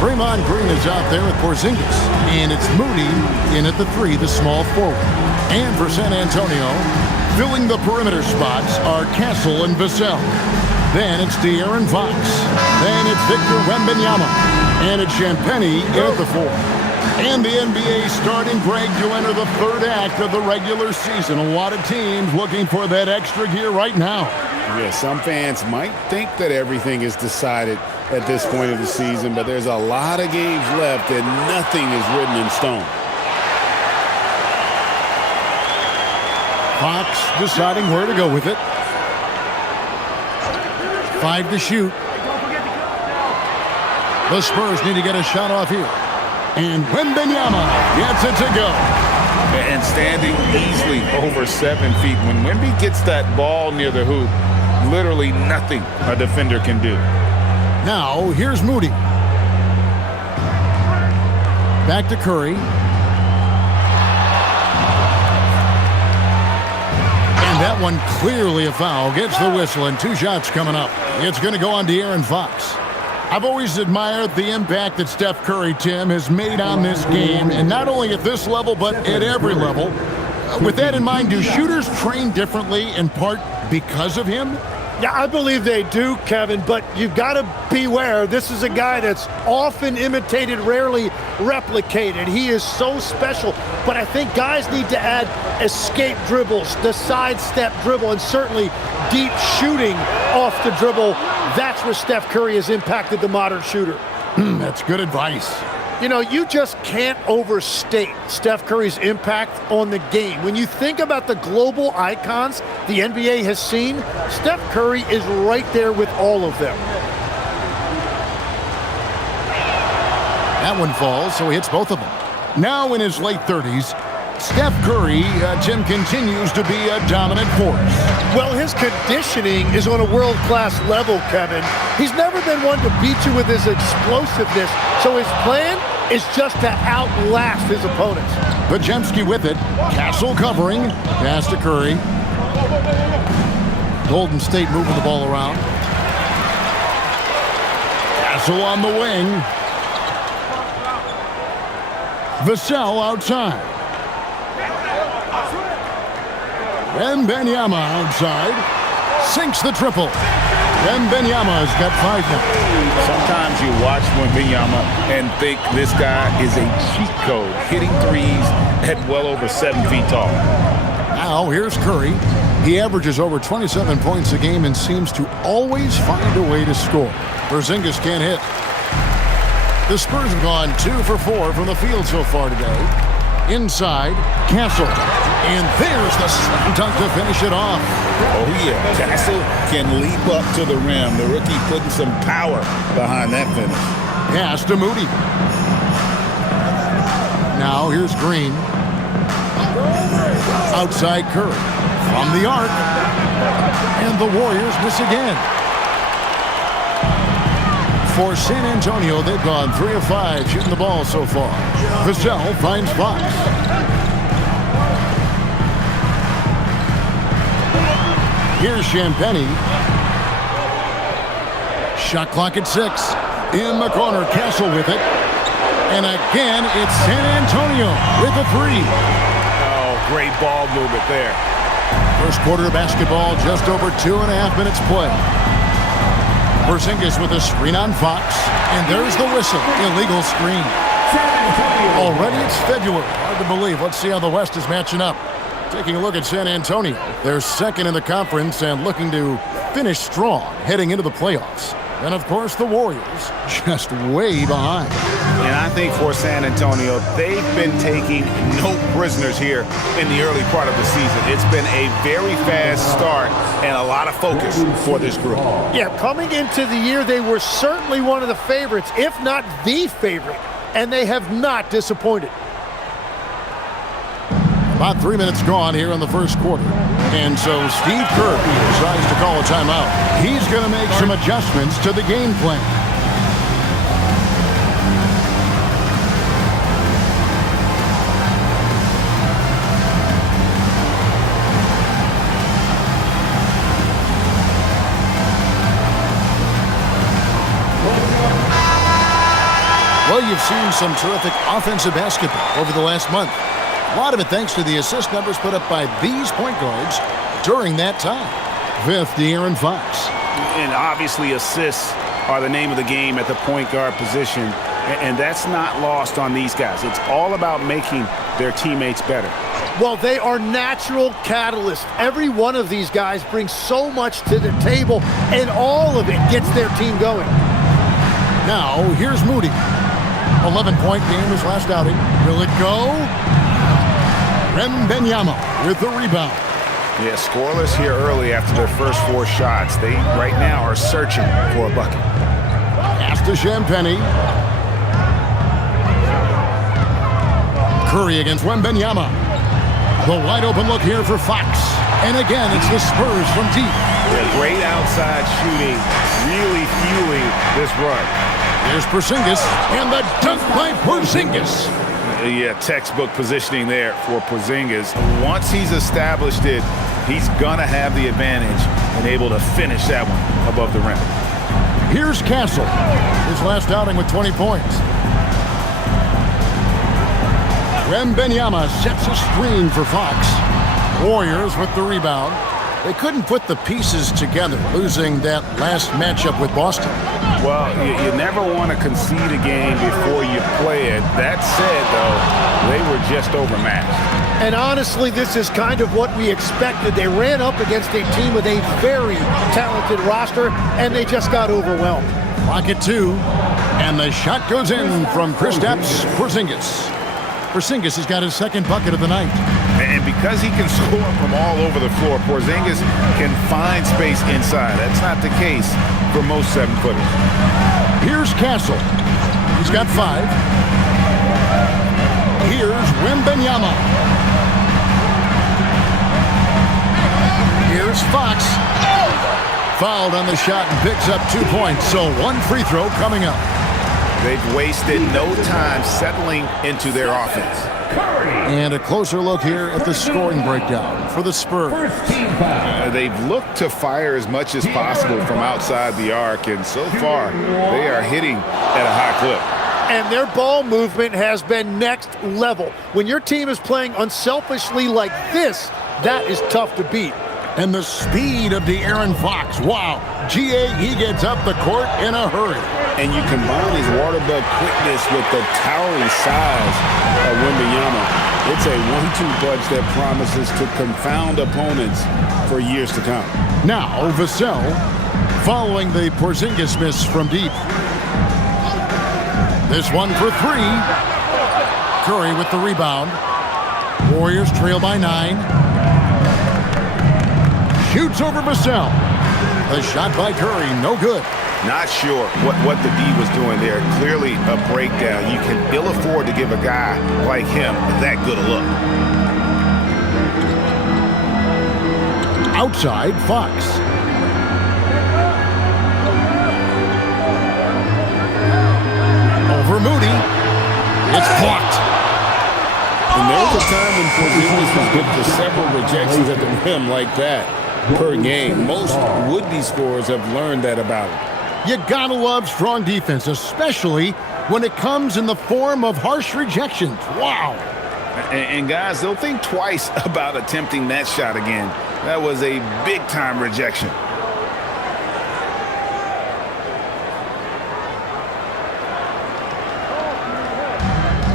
Draymond Green is out there with Porzingis. And it's Moody in at the 3, the small forward. And for San Antonio, filling the perimeter spots are Castle and Vassell. Then it's De'Aaron Fox. Then it's Victor Wembanyama. And it's Champagnie in at the 4. And the NBA starting, Greg, to enter the third act of the regular season. A lot of teams looking for that extra gear right now. Yeah, some fans might think that everything is decided at this point of the season, but there's a lot of games left and nothing is written in stone. Fox deciding where to go with it. 5 to shoot. The Spurs need to get a shot off here. And Wembanyama gets it to go. And standing easily over 7 feet. When Wemby gets that ball near the hoop, literally nothing a defender can do. Now, here's Moody. Back to Curry. And that one clearly a foul. Gets the whistle and 2 shots coming up. It's going to go on De'Aaron Fox. I've always admired the impact that Steph Curry, Tim, has made on this game, and not only at this level, but at every level. With that in mind, do shooters train differently in part because of him? Yeah, I believe they do, Kevin, but you've got to beware. This is a guy that's often imitated, rarely replicated. He is so special, but I think guys need to add escape dribbles, the sidestep dribble, and certainly deep shooting off the dribble. That's where Steph Curry has impacted the modern shooter. That's good advice. You know, you just can't overstate Steph Curry's impact on the game. When you think about the global icons the NBA has seen, Steph Curry is right there with all of them. That one falls, so he hits both of them. Now in his late 30s, Steph Curry, Tim, continues to be a dominant force. Well, his conditioning is on a world-class level, Kevin. He's never been one to beat you with his explosiveness, so his plan is just to outlast his opponents. Podziemski with it. Castle covering. Pass to Curry. Golden State moving the ball around. Castle on the wing. Vassell outside. Wembanyama outside. Sinks the triple. Wembanyama's got 5 now. Sometimes you watch Wembanyama and think this guy is a cheat code, hitting threes at well over 7 feet tall. Now here's Curry. He averages over 27 points a game and seems to always find a way to score. Porzingis can't hit. The Spurs have gone 2 for 4 from the field so far today. Inside, Castle. And there's the slam dunk to finish it off. Oh, yeah. Castle can leap up to the rim. The rookie putting some power behind that finish. Pass to Moody. Now here's Green. Outside Curry. From the arc. And the Warriors miss again. For San Antonio, they've gone 3 of 5 shooting the ball so far. Vassell finds Fox. Here's Champagnie. Shot clock at 6. In the corner, Castle with it. And again, it's San Antonio with a 3. Oh, great ball movement there. First quarter of basketball, just over 2.5 minutes play. Porzingis with a screen on Fox. And there's the whistle. Illegal screen. Already it's February. Hard to believe. Let's see how the West is matching up. Taking a look at San Antonio. They're second in the conference and looking to finish strong heading into the playoffs. And, of course, the Warriors just way behind. And I think for San Antonio, they've been taking no prisoners here in the early part of the season. It's been a very fast start and a lot of focus for this group. Yeah, coming into the year, they were certainly one of the favorites, if not the favorite, and they have not disappointed. About 3 minutes gone here in the first quarter. And so Steve Kerr decides to call a timeout. He's going to make some adjustments to the game plan. Well, you've seen some terrific offensive basketball over the last month. A lot of it thanks to the assist numbers put up by these point guards during that time. Fifth, De'Aaron Fox. And obviously assists are the name of the game at the point guard position, and that's not lost on these guys. It's all about making their teammates better. Well, they are natural catalysts. Every one of these guys brings so much to the table, and all of it gets their team going. Now, here's Moody. 11-point game his last outing. Will it go? Wembanyama with the rebound. Yeah, scoreless here early after their first 4 shots. They, right now, are searching for a bucket. Pass to Champagnie. Curry against Wembanyama. The wide open look here for Fox. And again, it's the Spurs from deep. Yeah, great outside shooting, really fueling this run. Here's Porzingis, and the dunk by Porzingis. Yeah, textbook positioning there for Porzingis. Once he's established it, he's going to have the advantage and able to finish that one above the rim. Here's Castle, his last outing with 20 points. Wembanyama sets a screen for Fox. Warriors with the rebound. They couldn't put the pieces together, losing that last matchup with Boston. Well, you never want to concede a game before you play it. That said, though, they were just overmatched. And honestly, this is kind of what we expected. They ran up against a team with a very talented roster, and they just got overwhelmed. Clock at 2, and the shot goes in from Kristaps Porzingis. Porzingis has got his second bucket of the night. And because he can score from all over the floor, Porzingis can find space inside. That's not the case for most 7-footers. Here's Castle. He's got 5. Here's Wembanyama. Here's Fox. Fouled on the shot and picks up 2 points. So 1 free throw coming up. They've wasted no time settling into their offense. And a closer look here at the scoring breakdown for the Spurs. They've looked to fire as much as possible from outside the arc, and so far they are hitting at a high clip. And their ball movement has been next level. When your team is playing unselfishly like this, that is tough to beat. And the speed of De'Aaron Fox. Wow. G.A., he gets up the court in a hurry. And you combine his water bug quickness with the towering size of Wembanyama. It's a 1-2 punch that promises to confound opponents for years to come. Now, Vassell following the Porzingis miss from deep. This one for 3. Curry with the rebound. Warriors trail by 9. Shoots over Vassell. The shot by Curry, no good. Not sure what the D was doing there. Clearly a breakdown. You can ill afford to give a guy like him that good a look. Outside, Fox. Over Moody. It's blocked. And there was a time when Porzingis was good for several rejections at the rim like that per game. Most would-be scorers have learned that about him. You gotta love strong defense, especially when it comes in the form of harsh rejections. Wow. And guys, they'll think twice about attempting that shot again. That was a big-time rejection.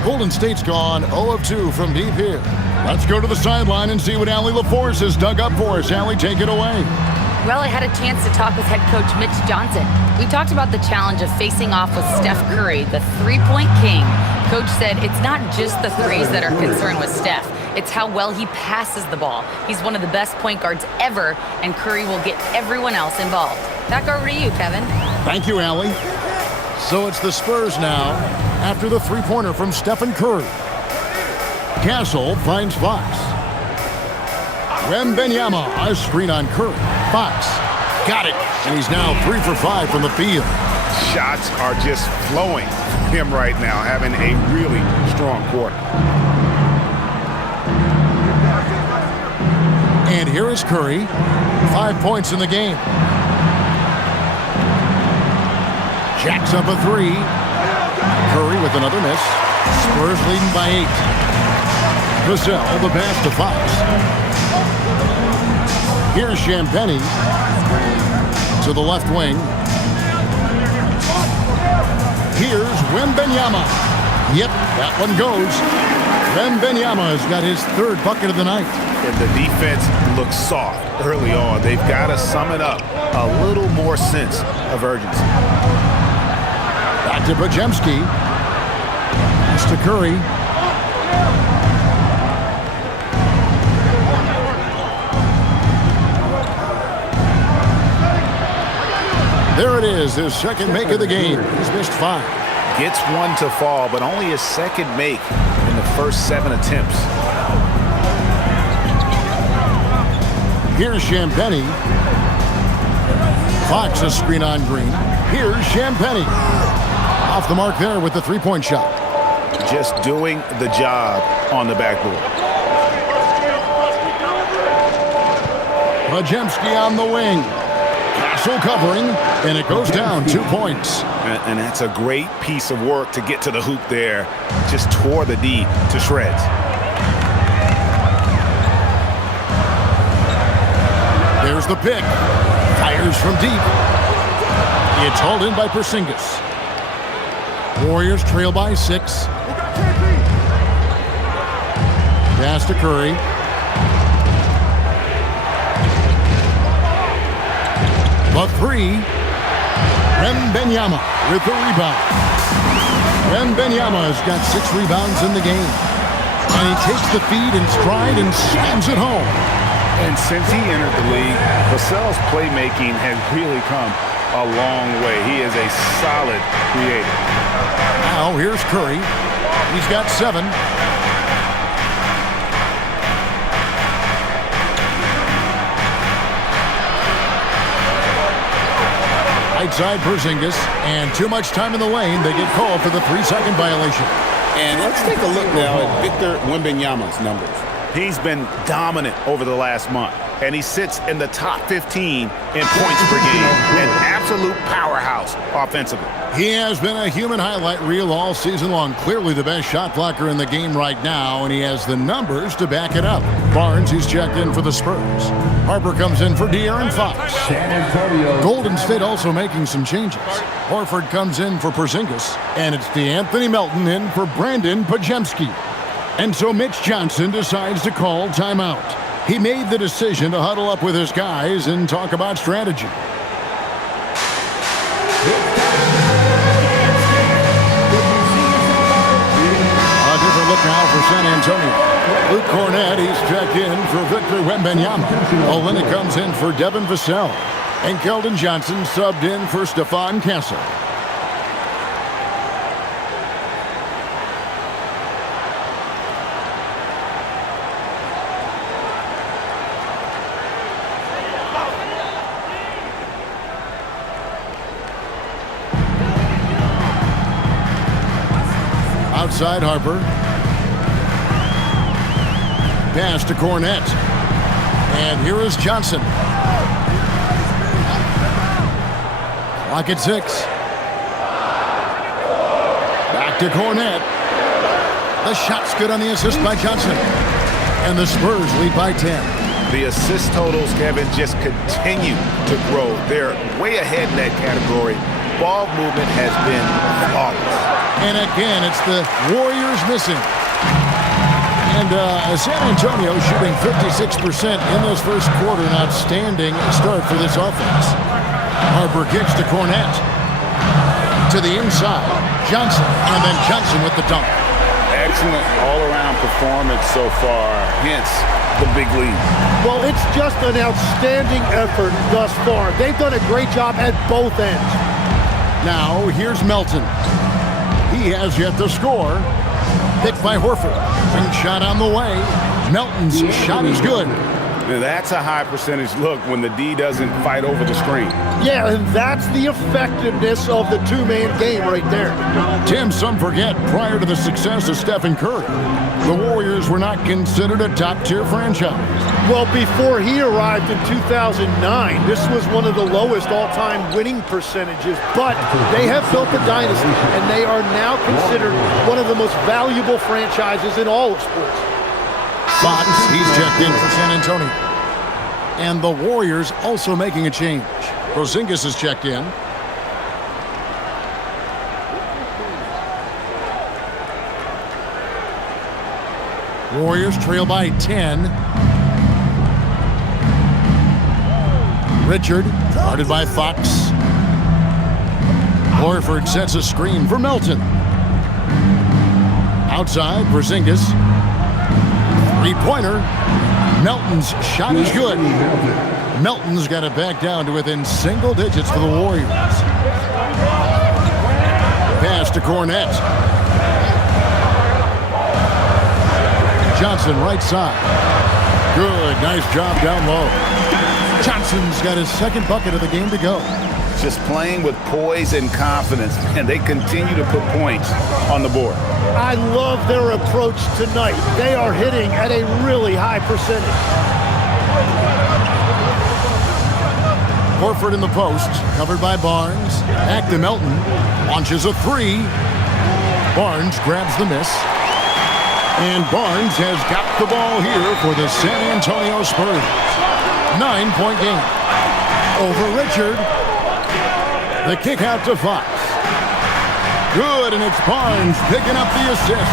Golden State's gone 0 of 2 from deep here. Let's go to the sideline and see what Allie LaForce has dug up for us. Allie, take it away. Well, I had a chance to talk with head coach Mitch Johnson. We talked about the challenge of facing off with Steph Curry, the three-point king. Coach said it's not just the threes that are concerned with Steph. It's how well he passes the ball. He's one of the best point guards ever, and Curry will get everyone else involved. Back over to you, Kevin. Thank you, Allie. So it's the Spurs now after the three-pointer from Stephen Curry. Castle finds Fox. Wembanyama, a screen on Curry. Fox got it, and he's now 3 for 5 from the field. Shots are just flowing from him right now, having a really strong quarter. And here is Curry, 5 points in the game. Jacks up a 3. Curry with another miss. Spurs leading by 8. Vassell, the pass to Fox. Here's Champagnie to the left wing. Here's Wembanyama. Yep, that one goes. Wembanyama has got his 3rd bucket of the night. And the defense looks soft early on. They've got to sum it up. A little more sense of urgency. Back to Podziemski. Pass to Curry. There it is, his 2nd make of the game. He's missed 5. Gets one to fall, but only his 2nd make in the first 7 attempts. Here's Champagnie. Fox a screen on Green. Here's Champagnie. Off the mark there with the 3-point shot. Just doing the job on the backboard. Podziemski on the wing. Castle covering, and it goes down 2 points. And that's a great piece of work to get to the hoop there. Just tore the D to shreds. There's the pick. Fires from deep. It's hauled in by Porzingis. Warriors trail by 6. Pass to Curry. The 3. Wembanyama with the rebound. Wembanyama has got 6 rebounds in the game. And he takes the feed in stride and slams it home. And since he entered the league, Vassell's playmaking has really come a long way. He is a solid creator. Now here's Curry. He's got 7. Right side Porzingis, and too much time in the lane. They get called for the 3-second violation. And let's take a look now at Victor Wembanyama's numbers. He's been dominant over the last month, and he sits in the top 15 in points per game. An absolute powerhouse offensively. He has been a human highlight reel all season long. Clearly the best shot blocker in the game right now, and he has the numbers to back it up. Barnes, he's checked in for the Spurs. Harper comes in for De'Aaron Fox. Golden State also making some changes. Horford comes in for Porzingis, and it's DeAnthony Melton in for Brandon Podziemski. And so Mitch Johnson decides to call timeout. He made the decision to huddle up with his guys and talk about strategy. A different look now for San Antonio. Luke Cornett, he's checked in for Victor Wembanyama. Olynyk comes in for Devin Vassell. And Keldon Johnson subbed in for Stephon Castle. Outside Harper. Pass to Cornett. And here is Johnson. Clock at 6. Back to Cornett. The shot's good on the assist by Johnson. And the Spurs lead by 10. The assist totals, Kevin, just continue to grow. They're way ahead in that category. Ball movement has been flawless. And again, it's the Warriors missing. And San Antonio shooting 56% in this first quarter. An outstanding start for this offense. Harper kicks to Cornett. To the inside. Johnson. And then Johnson with the dunk. Excellent all-around performance so far, hence the big lead. Well, it's just an outstanding effort thus far. They've done a great job at both ends. Now, here's Melton. He has yet to score. Picked by Horford. Ring shot on the way. Melton's shot is good. Now that's a high percentage look when the D doesn't fight over the screen. Yeah, and that's the effectiveness of the two-man game right there. Tim, some forget, prior to the success of Stephen Curry, the Warriors were not considered a top-tier franchise. Well, before he arrived in 2009, this was one of the lowest all-time winning percentages, but they have built a dynasty, and they are now considered one of the most valuable franchises in all of sports. Fox, he's checked in for San Antonio. And the Warriors also making a change. Porzingis is checked in. Warriors trail by 10. Richard, guarded by Fox. Horford sets a screen for Melton. Outside, Porzingis. Three-pointer. Melton's shot is good. Melton's got it back down to within single digits for the Warriors. Pass to Cornette. Johnson right side. Good, nice job down low. Johnson's got his second bucket of the game to go. Just playing with poise and confidence, and they continue to put points on the board. I love their approach tonight. They are hitting at a really high percentage. Horford in the post, covered by Barnes. Back to Melton. Launches a three. Barnes grabs the miss. And Barnes has got the ball here for the San Antonio Spurs. 9-point game. Over Richard. The kick out to Fox. Good, and it's Barnes picking up the assist.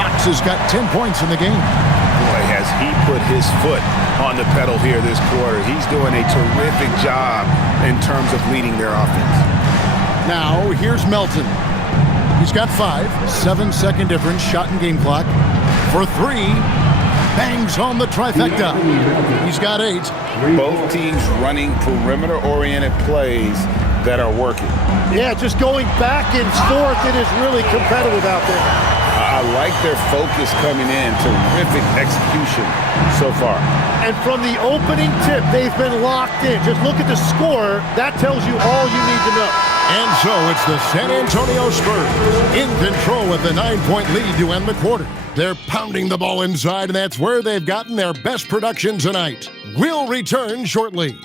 Fox has got 10 points in the game. Boy, has he put his foot on the pedal here this quarter. He's doing a terrific job in terms of leading their offense. Now, here's Melton. He's got 5, 7-second difference, shot and game clock. For 3, bangs on the trifecta. He's got 8. Both teams running perimeter-oriented plays that are working. Yeah, just going back and forth, it is really competitive out there. I like their focus coming in. Terrific execution so far. And from the opening tip, they've been locked in. Just look at the score. That tells you all you need to know. And so it's the San Antonio Spurs in control with the 9-point lead to end the quarter. They're pounding the ball inside, and that's where they've gotten their best production tonight. We'll return shortly.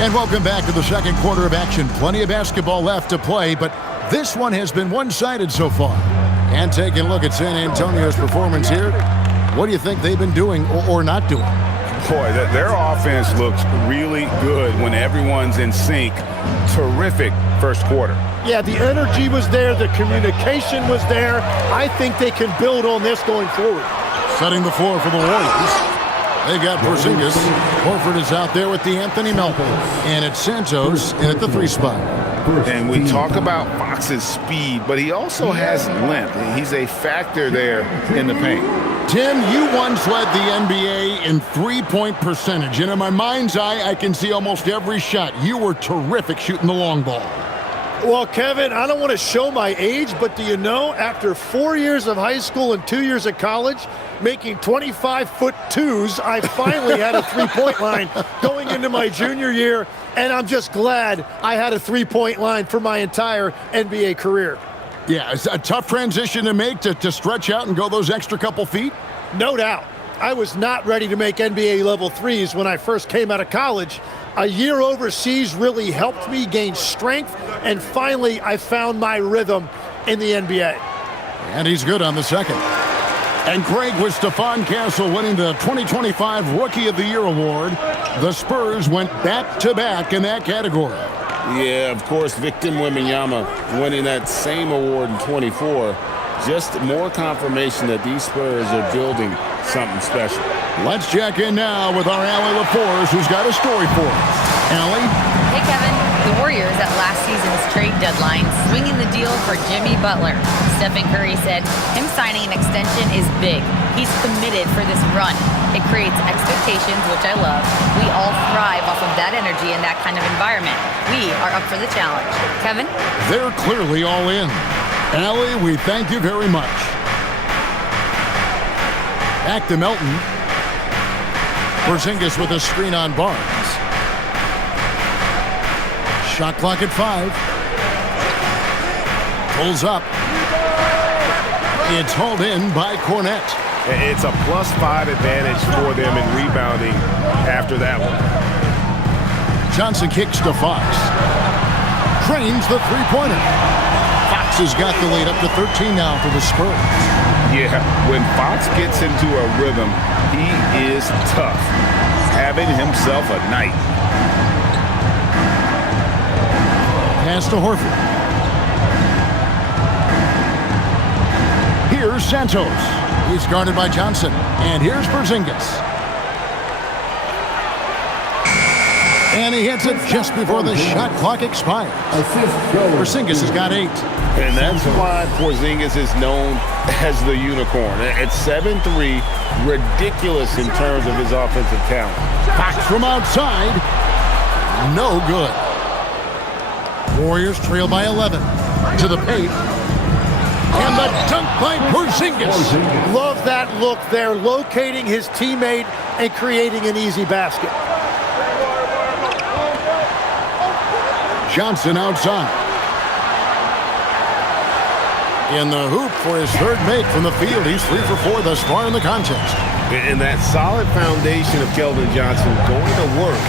And welcome back to the second quarter of action. Plenty of basketball left to play, but this one has been one-sided so far. And taking a look at San Antonio's performance here, what do you think they've been doing or not doing? Boy, their offense looks really good when everyone's in sync. Terrific first quarter. Yeah, the energy was there. The communication was there. I think they can build on this going forward. Setting the floor for the Warriors. They've got Porzingis. Horford is out there with the Anthony Melton. And it's Santos in at the 3 spot. And we talk about Fox's speed, but he also has length. He's a factor there in the paint. Tim, you once led the NBA in three-point percentage. And in my mind's eye, I can see almost every shot. You were terrific shooting the long ball. Well, Kevin, I don't want to show my age, but do you know, after 4 years of high school and 2 years of college, making 25-foot twos, I finally had a three-point line going into my junior year, and I'm just glad I had a three-point line for my entire NBA career. Yeah, it's a tough transition to make to stretch out and go those extra couple feet. No doubt. I was not ready to make NBA level threes when I first came out of college. A year overseas really helped me gain strength, and finally I found my rhythm in the NBA. And he's good on the second. And Greg, with Stephon Castle winning the 2025 Rookie of the Year award, the Spurs went back-to-back in that category. Yeah, of course, Victor Wembanyama winning that same award in 24. Just more confirmation that these Spurs are building something special. Let's check in now with our Allie LaForce, who's got a story for us. Allie? Hey, Kevin. The Warriors at last season's trade deadline swinging the deal for Jimmy Butler. Stephen Curry said him signing an extension is big. He's committed for this run. It creates expectations, which I love. We all thrive off of that energy and that kind of environment. We are up for the challenge. Kevin? They're clearly all in. Allie, we thank you very much. Back to Melton. Porzingis with a screen on Barnes. Shot clock at 5. Pulls up. It's hauled in by Cornet. It's a +5 advantage for them in rebounding after that one. Johnson kicks to Fox. Trains the three-pointer. Fox has got the lead up to 13 now for the Spurs. Yeah, when Fox gets into a rhythm, he is tough. Having himself a night. Pass to Horford. Here's Santos. He's guarded by Johnson. And here's Porzingis. And he hits it just before the shot clock expires. Porzingis has got 8. And that's why Porzingis is known as the unicorn. At 7'3", ridiculous in terms of his offensive talent. Fox from outside. No good. Warriors trail by 11. To the paint. And the dunk by Porzingis. Love that look there, locating his teammate and creating an easy basket. Johnson outside. In the hoop for his third make from the field. He's 3 for 4 thus far in the contest. And that solid foundation of Keldon Johnson going to work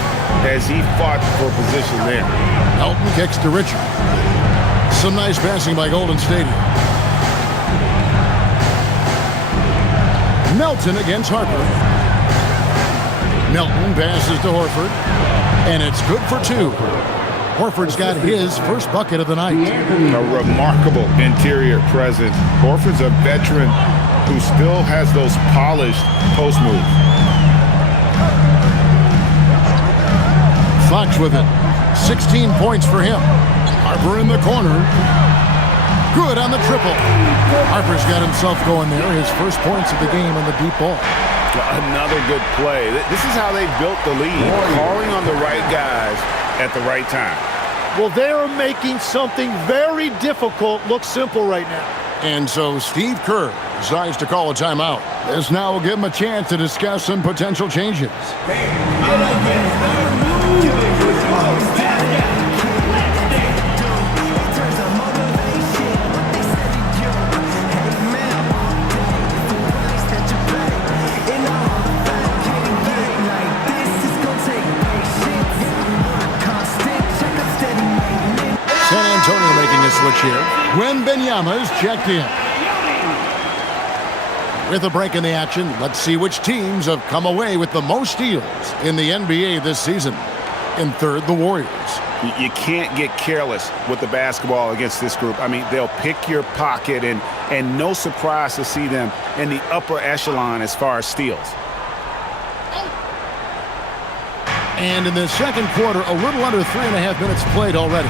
as he fought for position there. Elton kicks to Richard. Some nice passing by Golden State. Melton against Harper. Melton passes to Horford. And it's good for 2. Horford's got his first bucket of the night. A remarkable interior presence. Horford's a veteran who still has those polished post moves. Fox with it. 16 points for him. Harper in the corner. Good on the triple. Harper's got himself going there. His first points of the game on the deep ball. Another good play. This is how they built the lead. Calling on the right guys at the right time. Well, they are making something very difficult look simple right now. And so Steve Kerr decides to call a timeout. This now will give him a chance to discuss some potential changes. Switch here when Benyama is checked in. With a break in the action, let's see which teams have come away with the most steals in the NBA this season. In third, the Warriors. You can't get careless with the basketball against this group. I mean, they'll pick your pocket, and no surprise to see them in the upper echelon as far as steals. And in the second quarter, a little under 3.5 minutes played already.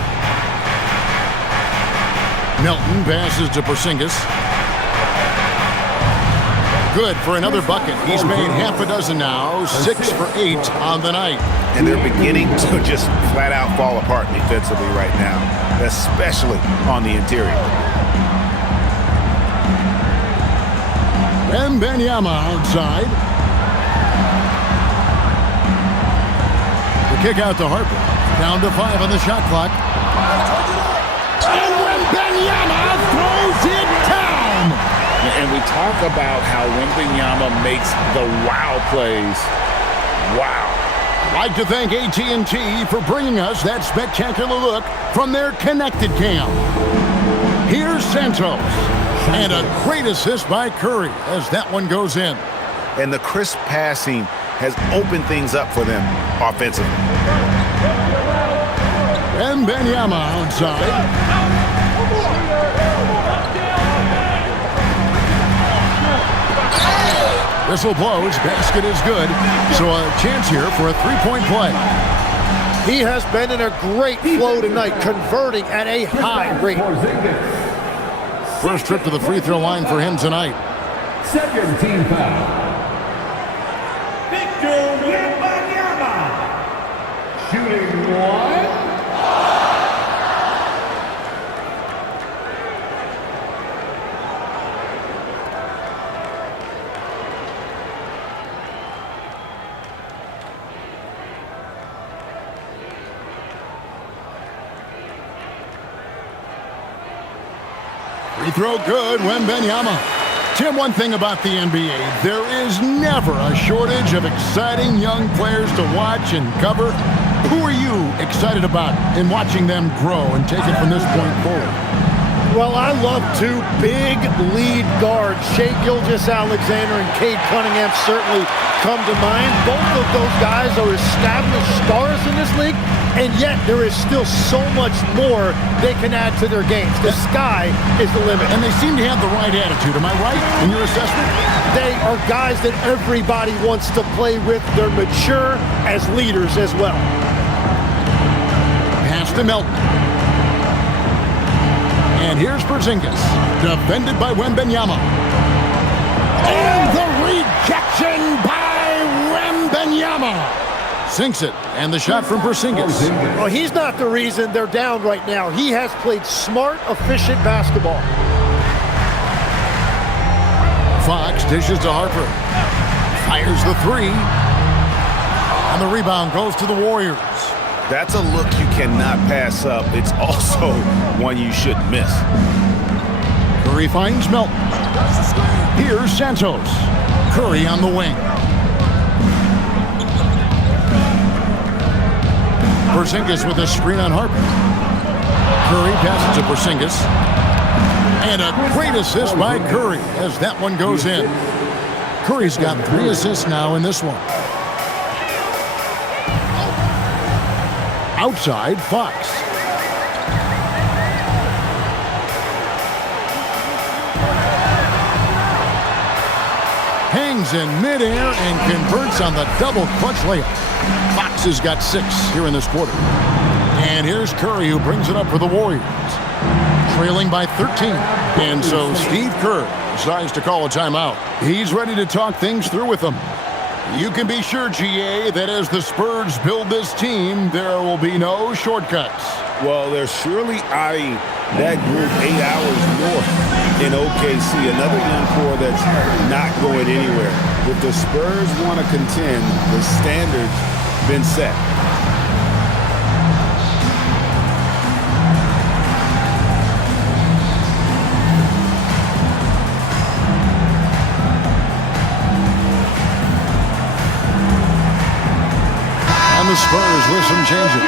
Melton passes to Porzingis. Good for another bucket. He's made half a dozen now, 6 for 8 on the night. And they're beginning to just flat out fall apart defensively right now, especially on the interior. And Benyama outside. The kick out to Harper. Down to 5 on the shot clock. Wembanyama throws it down. And we talk about how Wembanyama makes the wow plays. Wow. I'd like to thank AT&T for bringing us that spectacular look from their Connected Cam. Here's Santos. And a great assist by Curry as that one goes in. And the crisp passing has opened things up for them offensively. And Wembanyama outside. Whistle blows, basket is good, so a chance here for a three-point play. He has been in a great flow tonight, converting at a high rate. First trip to the free throw line for him tonight. Second team foul. Shooting one. Free throw good, Wembanyama. Tim, one thing about the NBA, there is never a shortage of exciting young players to watch and cover. Who are you excited about in watching them grow and take it from this point forward? Well, I love two big lead guards. Shai Gilgeous-Alexander and Cade Cunningham certainly come to mind. Both of those guys are established stars in this league, and yet there is still so much more they can add to their games. The sky is the limit. And they seem to have the right attitude. Am I right in your assessment? They are guys that everybody wants to play with. They're mature as leaders as well. Pass to Melton. And here's Porzingis, defended by Wembanyama. And the rejection by Wembanyama. Sinks it, and the shot from Porzingis. Well, he's not the reason they're down right now. He has played smart, efficient basketball. Fox dishes to Harper. Fires the three. And the rebound goes to the Warriors. That's a look you cannot pass up. It's also one you shouldn't miss. Curry finds Melton. Here's Santos. Curry on the wing. Porzingis with a screen on Harper. Curry passes to Porzingis. And a great assist by Curry as that one goes in. Curry's got 3 assists now in this one. Outside, Fox. Hangs in midair and converts on the double clutch layup. Fox has got 6 here in this quarter. And here's Curry, who brings it up for the Warriors. Trailing by 13. And so Steve Kerr decides to call a timeout. He's ready to talk things through with them. You can be sure, GA, that as the Spurs build this team, there will be no shortcuts. Well, they're surely eyeing that group 8 hours north in OKC. Another young core that's not going anywhere. If the Spurs want to contend, the standard's been set. The Spurs with some changes.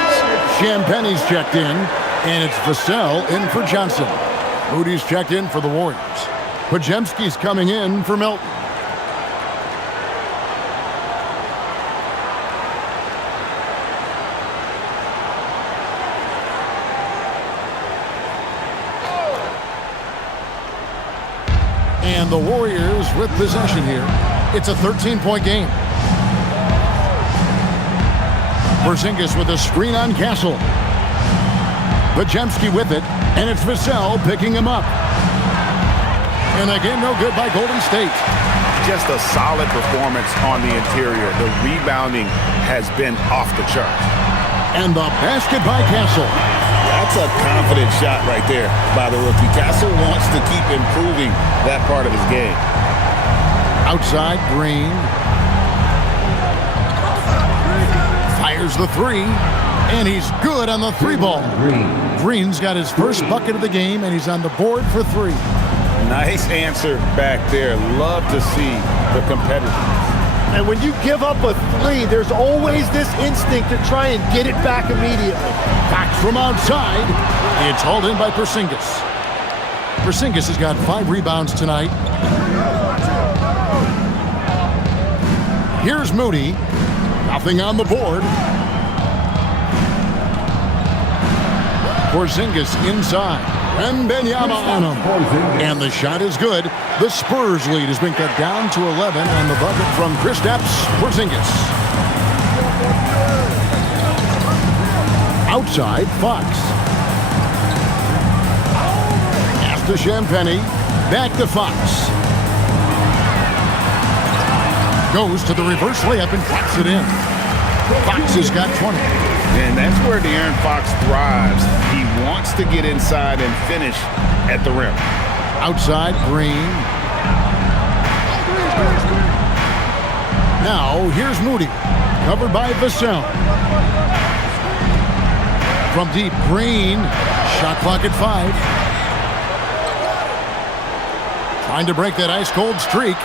Champagne's checked in, and it's Vassell in for Johnson. Moody's checked in for the Warriors. Podziemski's coming in for Melton. And the Warriors with possession here. It's a 13-point game. Porzingis with a screen on Castle. Podziemski with it, and it's Vassell picking him up. And again, no good by Golden State. Just a solid performance on the interior. The rebounding has been off the charts. And the basket by Castle. That's a confident shot right there by the rookie. Castle wants to keep improving that part of his game. Outside, Green. Fires the three, and he's good on the 3-ball. Green's got his first bucket of the game, and he's on the board for 3. Nice answer back there. Love to see the competitiveness. And when you give up a 3, there's always this instinct to try and get it back immediately. Back from outside. It's hauled in by Porzingis. Porzingis has got 5 rebounds tonight. Here's Moody. Nothing on the board. Porzingis inside. Wembanyama on him. And the shot is good. The Spurs lead has been cut down to 11 on the bucket from Kristaps Porzingis. Outside, Fox. Pass to Champagny. Back to Fox. Goes to the reverse layup and drops it in. Fox has got 20. And that's where De'Aaron Fox thrives. He wants to get inside and finish at the rim. Outside, Green. Now, here's Moody. Covered by Vassell. From deep, Green. Shot clock at 5. Trying to break that ice-cold streak.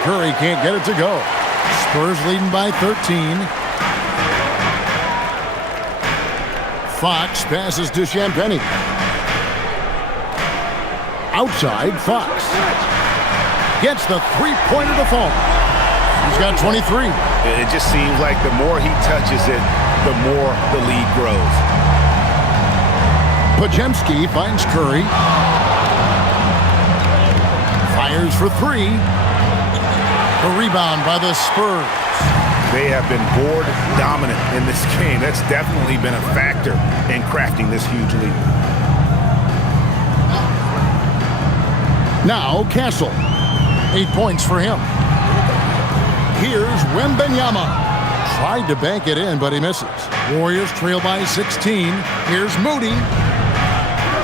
Curry can't get it to go. Spurs leading by 13. Fox passes to Champagny. Outside, Fox. Gets the three-pointer to fall. He's got 23. It just seems like the more he touches it, the more the lead grows. Podziemski finds Curry. Fires for 3. The rebound by the Spurs. They have been board dominant in this game. That's definitely been a factor in crafting this huge lead. Now Castle. 8 points for him. Here's Wembanyama. Tried to bank it in, but he misses. Warriors trail by 16. Here's Moody.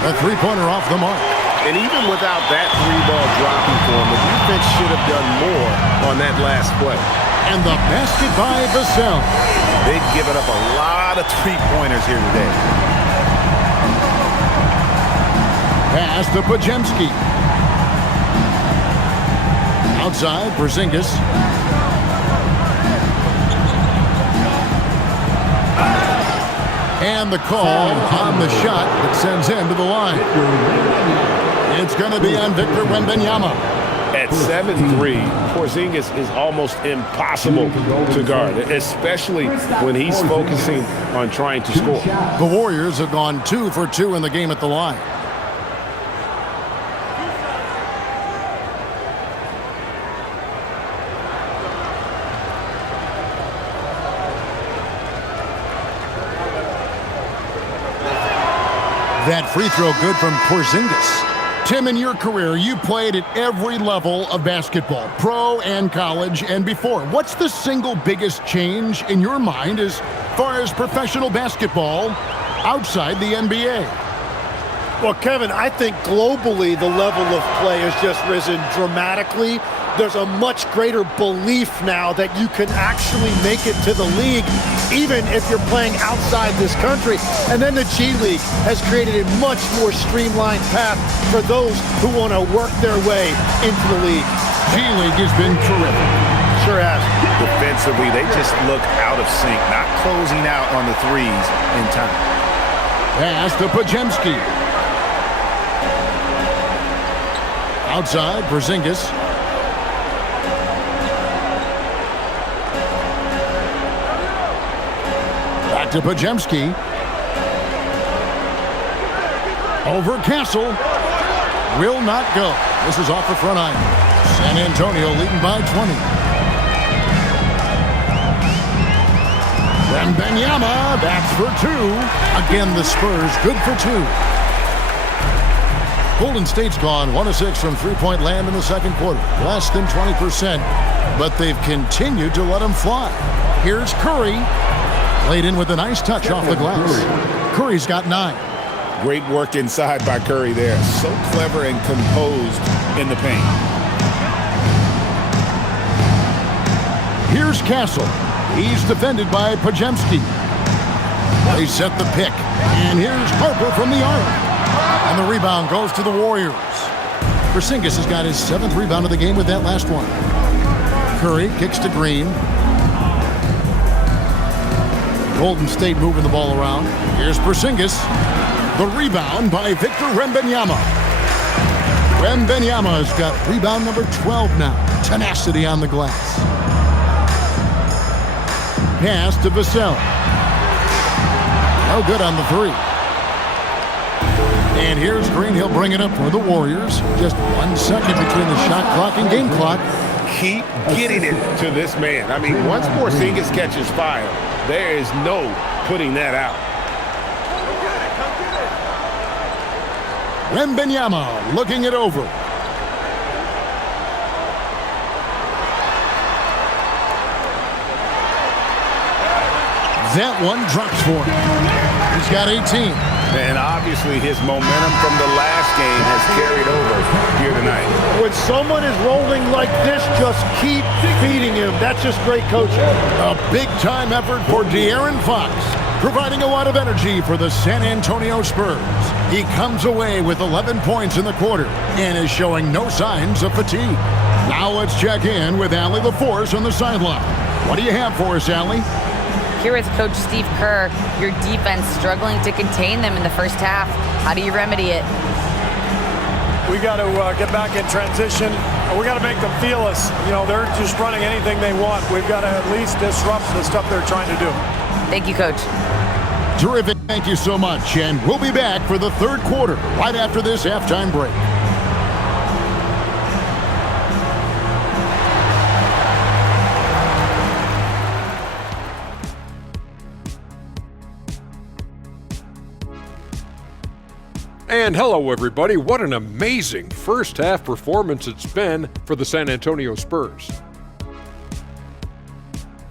A three-pointer off the mark. And even without that three-ball dropping for him, the defense should have done more on that last play. And the basket by Vassell. They've given up a lot of three-pointers here today. Pass to Podziemski. Outside, Porzingis. And the call on the shot that sends him to the line. It's going to be on Victor Wembanyama. At 7'3", Porzingis is almost impossible to guard, especially when he's focusing on trying to score. The Warriors have gone 2 for 2 in the game at the line. That free throw good from Porzingis. Tim, in your career, you played at every level of basketball, pro and college and before. What's the single biggest change in your mind as far as professional basketball outside the NBA? Well, Kevin, I think globally the level of play has just risen dramatically. There's a much greater belief now that you can actually make it to the league, even if you're playing outside this country. And then the G League has created a much more streamlined path for those who want to work their way into the league. G League has been terrific. Sure has. Defensively, they just look out of sync, not closing out on the threes in time. Pass to Podziemski. Outside, Porzingis. Back to Podziemski. Over Castle. Will not go. This is off the front iron. San Antonio leading by 20. Wembanyama, that's for 2. Again, the Spurs good for 2. Golden State's gone 1 of 6 from three-point land in the second quarter. Less than 20%, but they've continued to let them fly. Here's Curry. Laid in with a nice touch off the glass. Curry's got 9. Great work inside by Curry there. So clever and composed in the paint. Here's Castle. He's defended by Podziemski. They set the pick. And here's Harper from the arc. And the rebound goes to the Warriors. Porzingis has got his 7th rebound of the game with that last one. Curry kicks to Green. Golden State moving the ball around. Here's Porzingis. The rebound by Victor Wembanyama. Wembanyama has got rebound number 12 now. Tenacity on the glass. Pass to Vassell. No good on the 3. And here's Green. He'll bring it up for the Warriors. Just 1 second between the shot clock and game clock. Keep getting it to this man. I mean, once Porzingis catches fire, there is no putting that out. Wembanyama looking it over. That one drops for him. He's got 18. And obviously his momentum from the last game has carried over here tonight. When someone is rolling like this, just keep feeding him. That's just great coaching. A big-time effort for De'Aaron Fox, providing a lot of energy for the San Antonio Spurs. He comes away with 11 points in the quarter and is showing no signs of fatigue. Now let's check in with Allie LaForce on the sideline. What do you have for us, Allie? Here with Coach Steve Kerr, your defense struggling to contain them in the first half. How do you remedy it? We got to get back in transition. We got to make them feel us. You know, they're just running anything they want. We've got to at least disrupt the stuff they're trying to do. Thank you, Coach. Terrific. Thank you so much. And we'll be back for the third quarter right after this halftime break. And hello, everybody. What an amazing first half performance it's been for the San Antonio Spurs.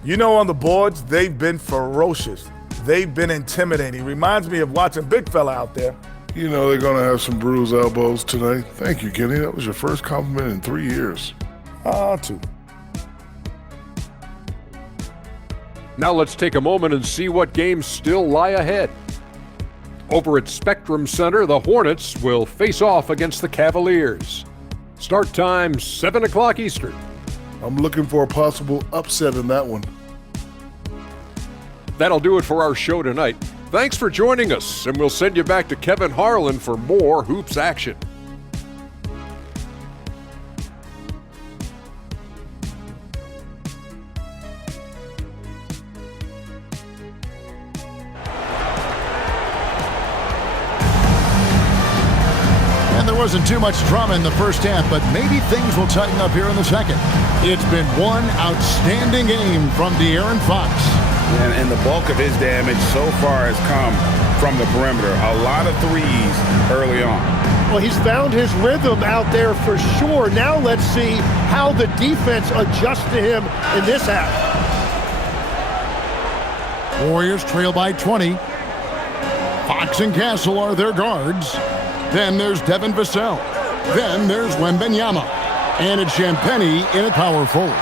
You know, on the boards, they've been ferocious. They've been intimidating. Reminds me of watching Big Fella out there. You know they're going to have some bruised elbows tonight. Thank you, Kenny. That was your first compliment in 3 years. Two. Now let's take a moment and see what games still lie ahead. Over at Spectrum Center, the Hornets will face off against the Cavaliers. Start time, 7 o'clock Eastern. I'm looking for a possible upset in that one. That'll do it for our show tonight. Thanks for joining us, and we'll send you back to Kevin Harlan for more hoops action. Wasn't too much drama in the first half, but maybe things will tighten up here in the second. It's been one outstanding game from De'Aaron Fox. And the bulk of his damage so far has come from the perimeter. A lot of threes early on. Well, he's found his rhythm out there for sure. Now let's see how the defense adjusts to him in this half. Warriors trail by 20. Fox and Castle are their guards. Then there's Devin Vassell. Then there's Wembanyama. And it's Champagnie in at power forward.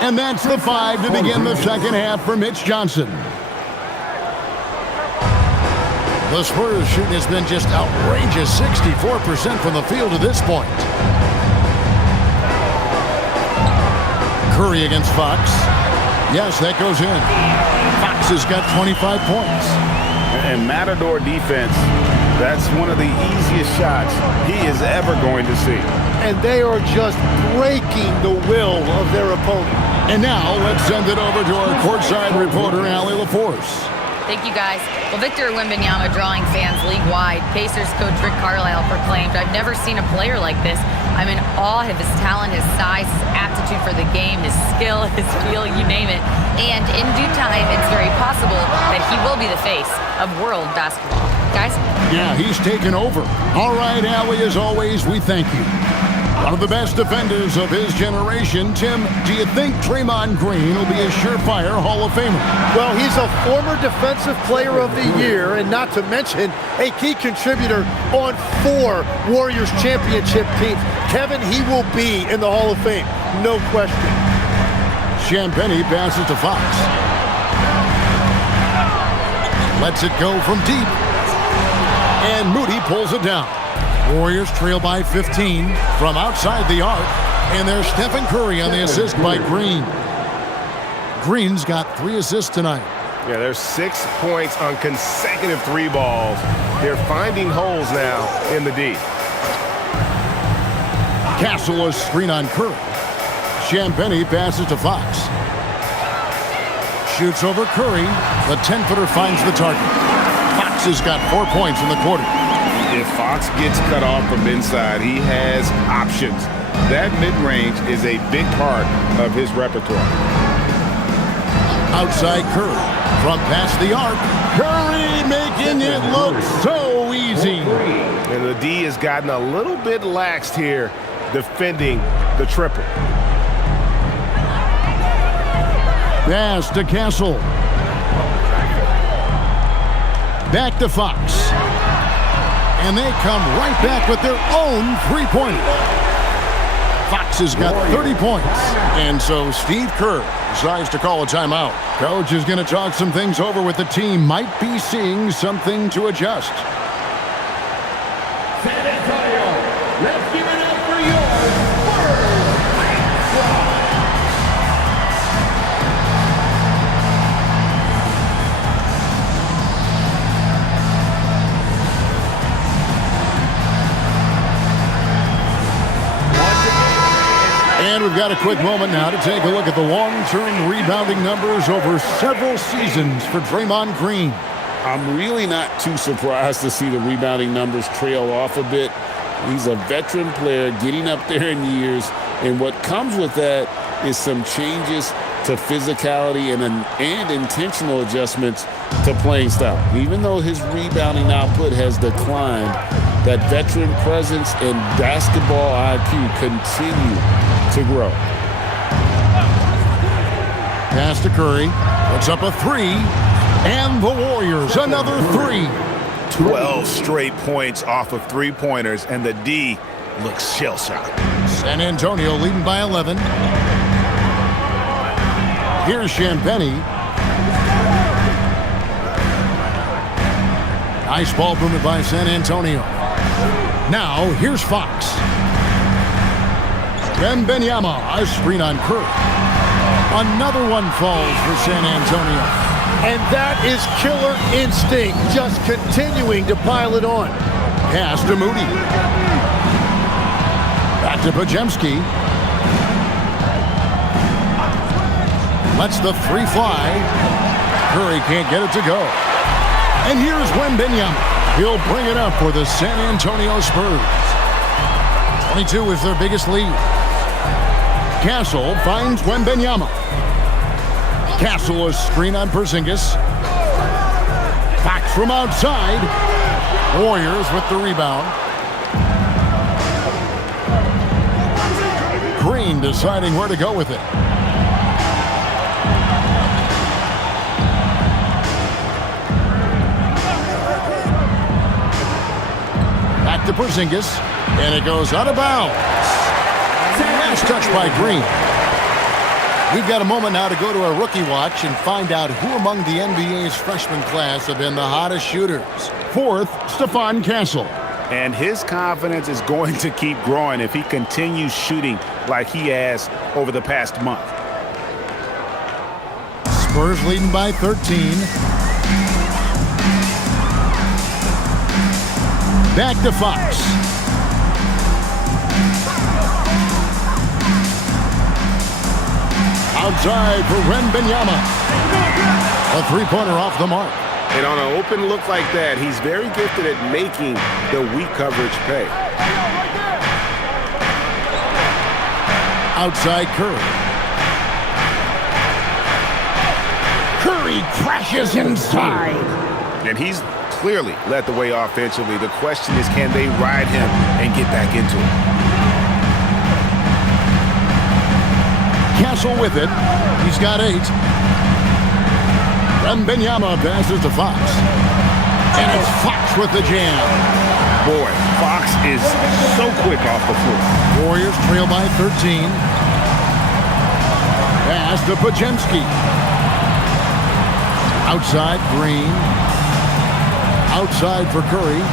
And that's the 5 to begin the second half for Mitch Johnson. The Spurs shooting has been just outrageous, 64% from the field to this point. Curry against Fox. Yes, that goes in. Fox has got 25 points. And Matador defense, that's one of the easiest shots he is ever going to see. And they are just breaking the will of their opponent. And now let's send it over to our courtside reporter, Allie LaForce. Thank you, guys. Well, Victor Wembanyama drawing fans league-wide. Pacers coach Rick Carlisle proclaimed, "I've never seen a player like this. I'm in awe of his talent, his size, his aptitude for the game, his skill, his feel, you name it. And in due time, it's very possible that he will be the face of world basketball." Guys? Yeah, he's taken over. All right, Allie, as always, we thank you. One of the best defenders of his generation, Tim, do you think Draymond Green will be a surefire Hall of Famer? Well, he's a former Defensive Player of the Year, and not to mention a key contributor on 4 Warriors championship teams. Kevin, he will be in the Hall of Fame, no question. Champagnie passes to Fox. Lets it go from deep. And Moody pulls it down. Warriors trail by 15 from outside the arc. And there's Stephen Curry on the assist by Green. Green's got 3 assists tonight. Yeah, there's 6 points on consecutive 3 balls. They're finding holes now in the D. Castle is screen on Curry. Champagnie passes to Fox. Shoots over Curry. The 10-footer finds the target. Fox has got 4 points in the quarter. If Fox gets cut off from inside, he has options. That mid-range is a big part of his repertoire. Outside Curry. From past the arc. Curry making it look so easy. And The D has gotten a little bit laxed here defending the triple. Pass to Castle. Back to Fox. And they come right back with their own three-pointer. Fox has got 30 points. And so Steve Kerr decides to call a timeout. Coach is going to talk some things over with the team. Might be seeing something to adjust. San Antonio, let's give it up for your Spurs. And we've got a quick moment now to take a look at the long-term rebounding numbers over several seasons for Draymond Green. I'm really not too surprised to see the rebounding numbers trail off a bit. He's a veteran player getting up there in years, and what comes with that is some changes to physicality and intentional adjustments to playing style. Even though his rebounding output has declined, that veteran presence and basketball IQ continue to grow. Pass to Curry. Puts up a three. And the Warriors, another three. 12 straight points off of three-pointers, and the D looks shell-shocked. San Antonio leading by 11. Here's Champagnie. Nice ball movement by San Antonio. Now, here's Fox. Wembanyama, a screen on Kerr. Another one falls for San Antonio. And that is killer instinct, just continuing to pile it on. Pass to Moody. Back to Podziemski. Lets the three fly. Curry can't get it to go. And here's Wembanyama. He'll bring it up for the San Antonio Spurs. 22 is their biggest lead. Castle finds Wembanyama. Castle, a screen on Porzingis. Fox from outside. Warriors with the rebound. Green deciding where to go with it. Back to Porzingis. And it goes out of bounds. Last touch by Green. We've got a moment now to go to our rookie watch and find out who among the NBA's freshman class have been the hottest shooters. Fourth, Stephon Castle. And his confidence is going to keep growing if he continues shooting like he has over the past month. Spurs leading by 13. Back to Fox. Outside for Wembanyama. A three-pointer off the mark. And on an open look like that, he's very gifted at making the weak coverage pay. Outside Curry. Curry crashes inside. And he's clearly led the way offensively. The question is, can they ride him and get back into it? Castle with it. He's got 8. Wembanyama passes to Fox. And it's Fox with the jam. Boy, Fox is so quick off the floor. Warriors trail by 13. Pass to Podziemski. Outside Green. Outside for Curry.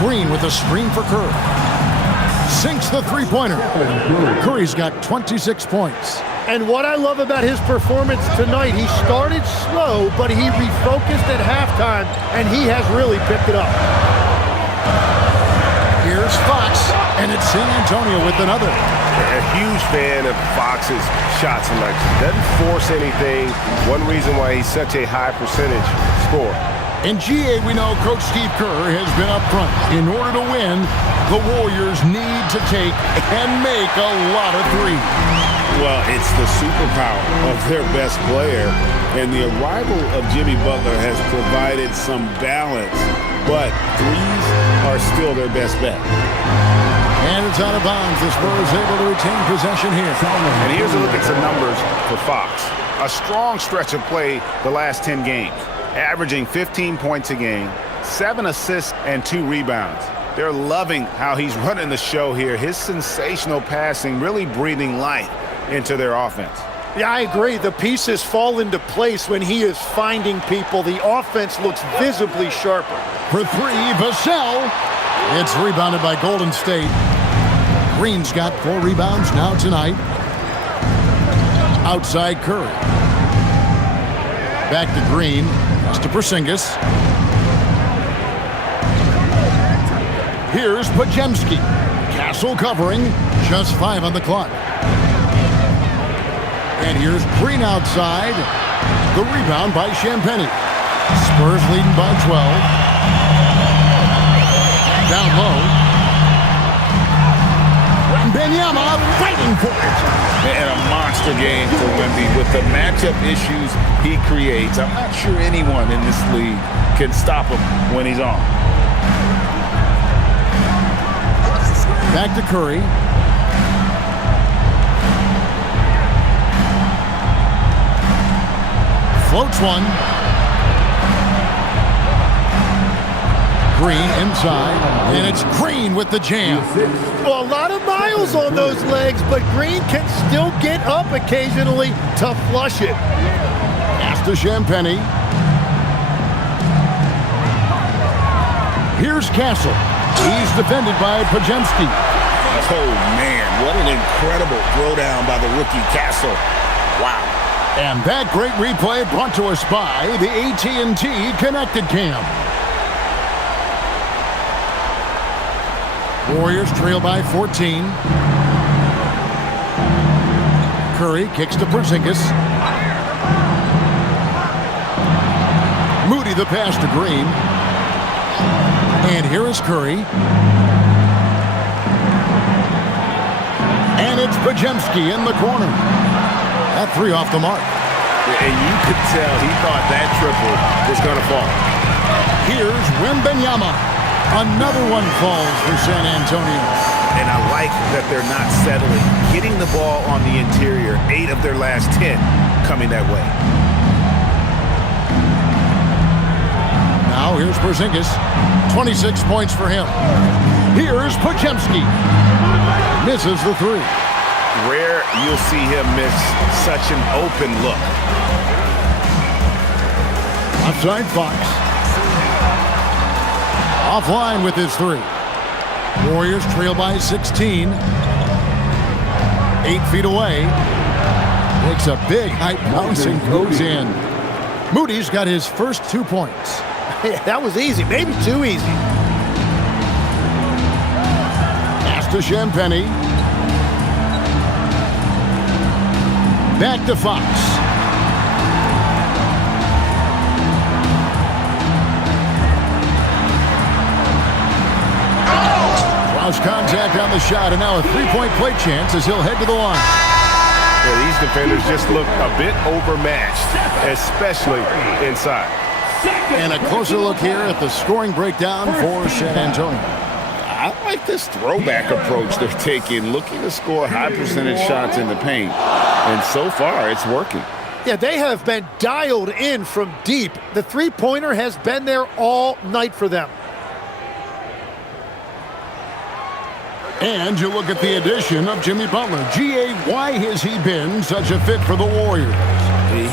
Green with a screen for Curry. Sinks the three-pointer. Curry's got 26 points. And what I love about his performance tonight, he started slow, but he refocused at halftime, and he has really picked it up. Here's Fox, and it's San Antonio with another. A huge fan of Fox's shot selection. Doesn't force anything. One reason why he's such a high percentage scorer. In GA, we know Coach Steve Kerr has been up front. In order to win, the Warriors need to take and make a lot of threes. Well, it's the superpower of their best player, and the arrival of Jimmy Butler has provided some balance but threes are still their best bet. And it's out of bounds. The Spurs able to retain possession here. And here's a look at some numbers for Fox. A strong stretch of play the last 10 games, averaging 15 points a game, 7 assists and 2 rebounds. They're loving how he's running the show here. His sensational passing really breathing life into their offense. Yeah, I agree. The pieces fall into place when he is finding people. The offense looks visibly sharper. For three, Vassell. It's rebounded by Golden State. Green's got 4 rebounds now tonight. Outside Curry. Back to Green. Pass to Porzingis. Here's Podziemski. Castle covering. Just 5 on the clock. And here's Green outside. The rebound by Champagnie. Spurs leading by 12. Down low. Wembanyama fighting for it. And a monster game for Wemby with the matchup issues he creates. I'm not sure anyone in this league can stop him when he's on. Back to Curry. Floats one. Green inside, and it's Green with the jam. Well, a lot of miles on those legs, but Green can still get up occasionally to flush it. Pass to Champagnie. Here's Castle. He's defended by Podziemski. Oh, man, what an incredible throwdown by the rookie Castle. Wow. And that great replay brought to us by the AT&T Connected Cam. Warriors trail by 14. Curry kicks to Porzingis. Moody the pass to Green. And here is Curry. And it's Podziemski in the corner. That 3 off the mark. And you could tell he thought that triple was going to fall. Here's Wembanyama. Another one falls for San Antonio. And I like that they're not settling. Getting the ball on the interior, 8 of their last 10 coming that way. Now here's Porzingis. 26 points for him. Here's Podziemski. Misses the 3. Rare you'll see him miss such an open look. Outside Fox. Offline with his 3. Warriors trail by 16. 8 feet away. Takes a big high bounce and goes in. Moody's got his first 2 points. That was easy, maybe too easy. Pass to Champagnie. Back to Fox. Cross contact on the shot, and now a 3-point play chance as he'll head to the line. Yeah, these defenders just look a bit overmatched, especially inside. And a closer look here at the scoring breakdown for San Antonio. I like this throwback approach they're taking, looking to score high percentage shots in the paint. And so far, it's working. Yeah, they have been dialed in from deep. The three-pointer has been there all night for them. And you look at the addition of Jimmy Butler. G.A., why has he been such a fit for the Warriors?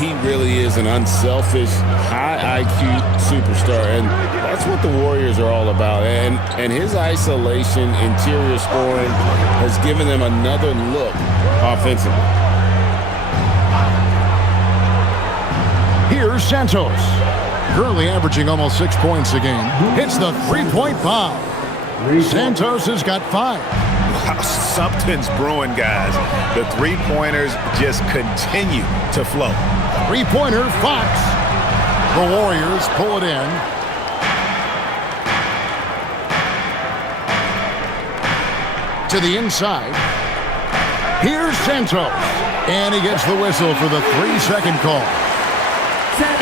He really is an unselfish, high IQ superstar, and that's what the Warriors are all about. And his isolation, interior scoring has given them another look offensively. Here's Santos. Currently averaging almost 6 points a game. Hits the three-point foul. Santos has got 5. Wow, something's brewing, guys. The three-pointers just continue to flow. Three-pointer, Fox. The Warriors pull it in. To the inside. Here's Santos. And he gets the whistle for the 3-second call.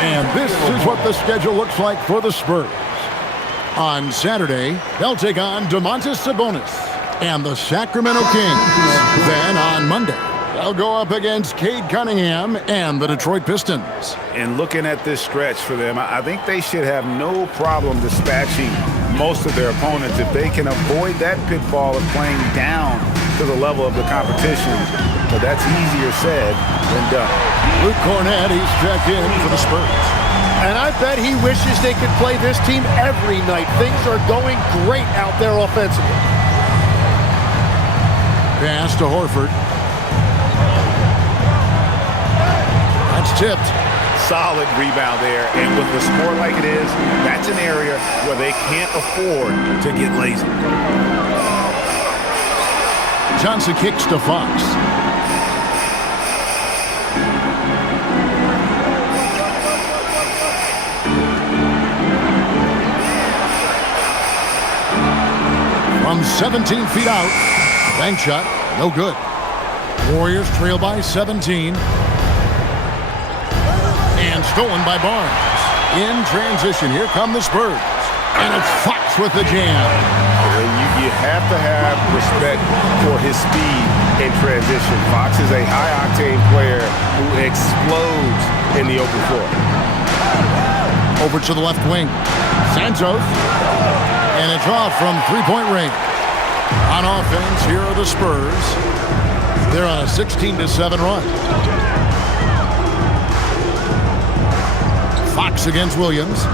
And this is what the schedule looks like for the Spurs. On Saturday, they'll take on Domantas Sabonis and the Sacramento Kings. Then on Monday, they'll go up against Cade Cunningham and the Detroit Pistons. And looking at this stretch for them, I think they should have no problem dispatching most of their opponents if they can avoid that pitfall of playing down to the level of the competition. But that's easier said than done. Luke Cornett, he's checked in for the Spurs. And I bet he wishes they could play this team every night. Things are going great out there offensively. Pass to Horford. That's tipped. Solid rebound there. And with the score like it is, that's an area where they can't afford to get lazy. Johnson kicks to Fox. From 17 feet out. Bank shot, no good. Warriors trail by 17. And stolen by Barnes. In transition, here come the Spurs. And it's Fox with the jam. You have to have respect for his speed in transition. Fox is a high-octane player who explodes in the open floor. Over to the left wing. Santos. And it's off from three-point range. On offense, here are the Spurs. They're on a 16-7 run. Fox against Williams.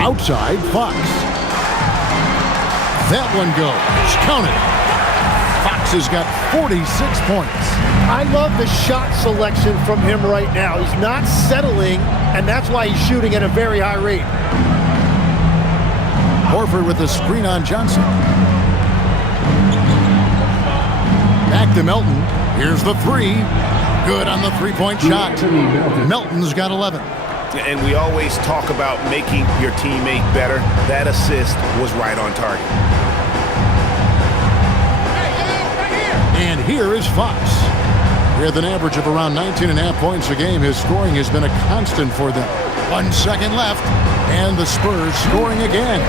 Outside, Fox. That one goes. Counted. Fox has got 46 points. I love the shot selection from him right now. He's not settling, and that's why he's shooting at a very high rate. Horford with the screen on Johnson. Back to Melton. Here's the three. Good on the three-point shot. Melton's got 11. And we always talk about making your teammate better. That assist was right on target. And here is Fox. With an average of around 19.5 points a game, his scoring has been a constant for them. 1 second left, and the Spurs scoring again.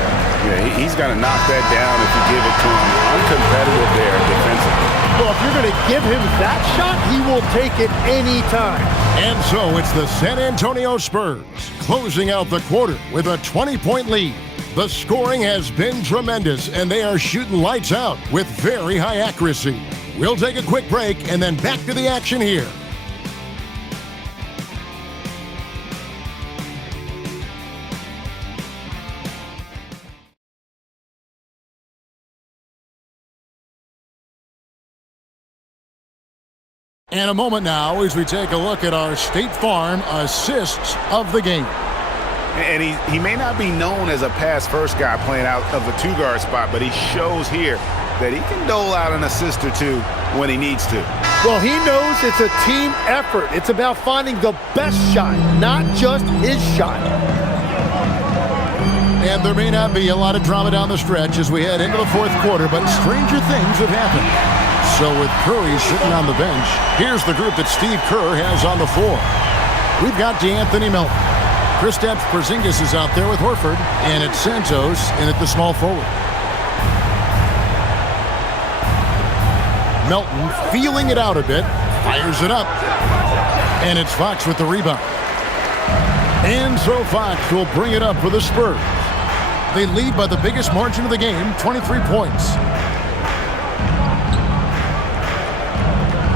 Yeah, he's got to knock that down if you give it to him. Uncompetitive there defensively. Well, if you're going to give him that shot, he will take it any time. And so it's the San Antonio Spurs closing out the quarter with a 20-point lead. The scoring has been tremendous, and they are shooting lights out with very high accuracy. We'll take a quick break and then back to the action here. And a moment now as we take a look at our State Farm assists of the game. And he may not be known as a pass-first guy playing out of the two-guard spot, but he shows here that he can dole out an assist or two when he needs to. Well, he knows it's a team effort. It's about finding the best shot, not just his shot. And there may not be a lot of drama down the stretch as we head into the fourth quarter, but stranger things have happened. So with Curry sitting on the bench, here's the group that Steve Kerr has on the floor. We've got DeAnthony Melton. Kristaps Porzingis is out there with Horford, and it's Santos in at the small forward. Melton feeling it out a bit, fires it up, and it's Fox with the rebound. And so Fox will bring it up for the Spurs. They lead by the biggest margin of the game, 23 points.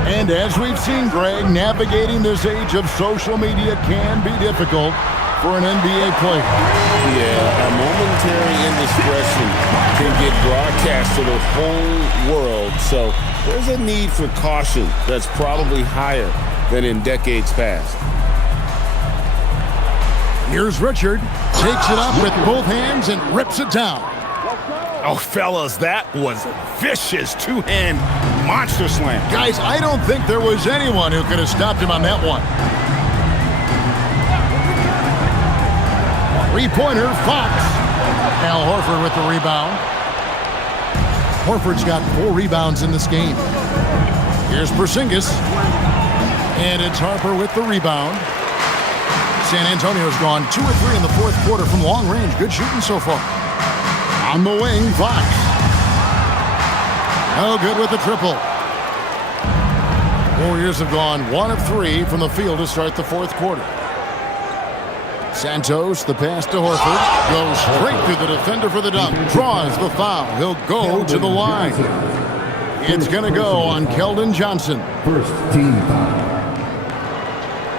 And as we've seen, Greg, navigating this age of social media can be difficult for an NBA player. Yeah, a momentary indiscretion can get broadcast to the whole world. So there's a need for caution that's probably higher than in decades past. Here's Richard. Takes it up with both hands and rips it down. Oh, fellas, that was a vicious two-hand monster slam. Guys, I don't think there was anyone who could have stopped him on that one. Three-pointer, Fox. Al Horford with the rebound. Horford's got 4 rebounds in this game. Here's Porzingis. And it's Harper with the rebound. San Antonio's gone 2 or 3 in the fourth quarter from long range. Good shooting so far. On the wing, Fox. No good with the triple. Warriors have gone 1 of 3 from the field to start the fourth quarter. Santos, the pass to Horford, goes straight through the defender for the dunk. Draws the foul. He'll go to the line. It's going to go on Keldon Johnson. First team foul.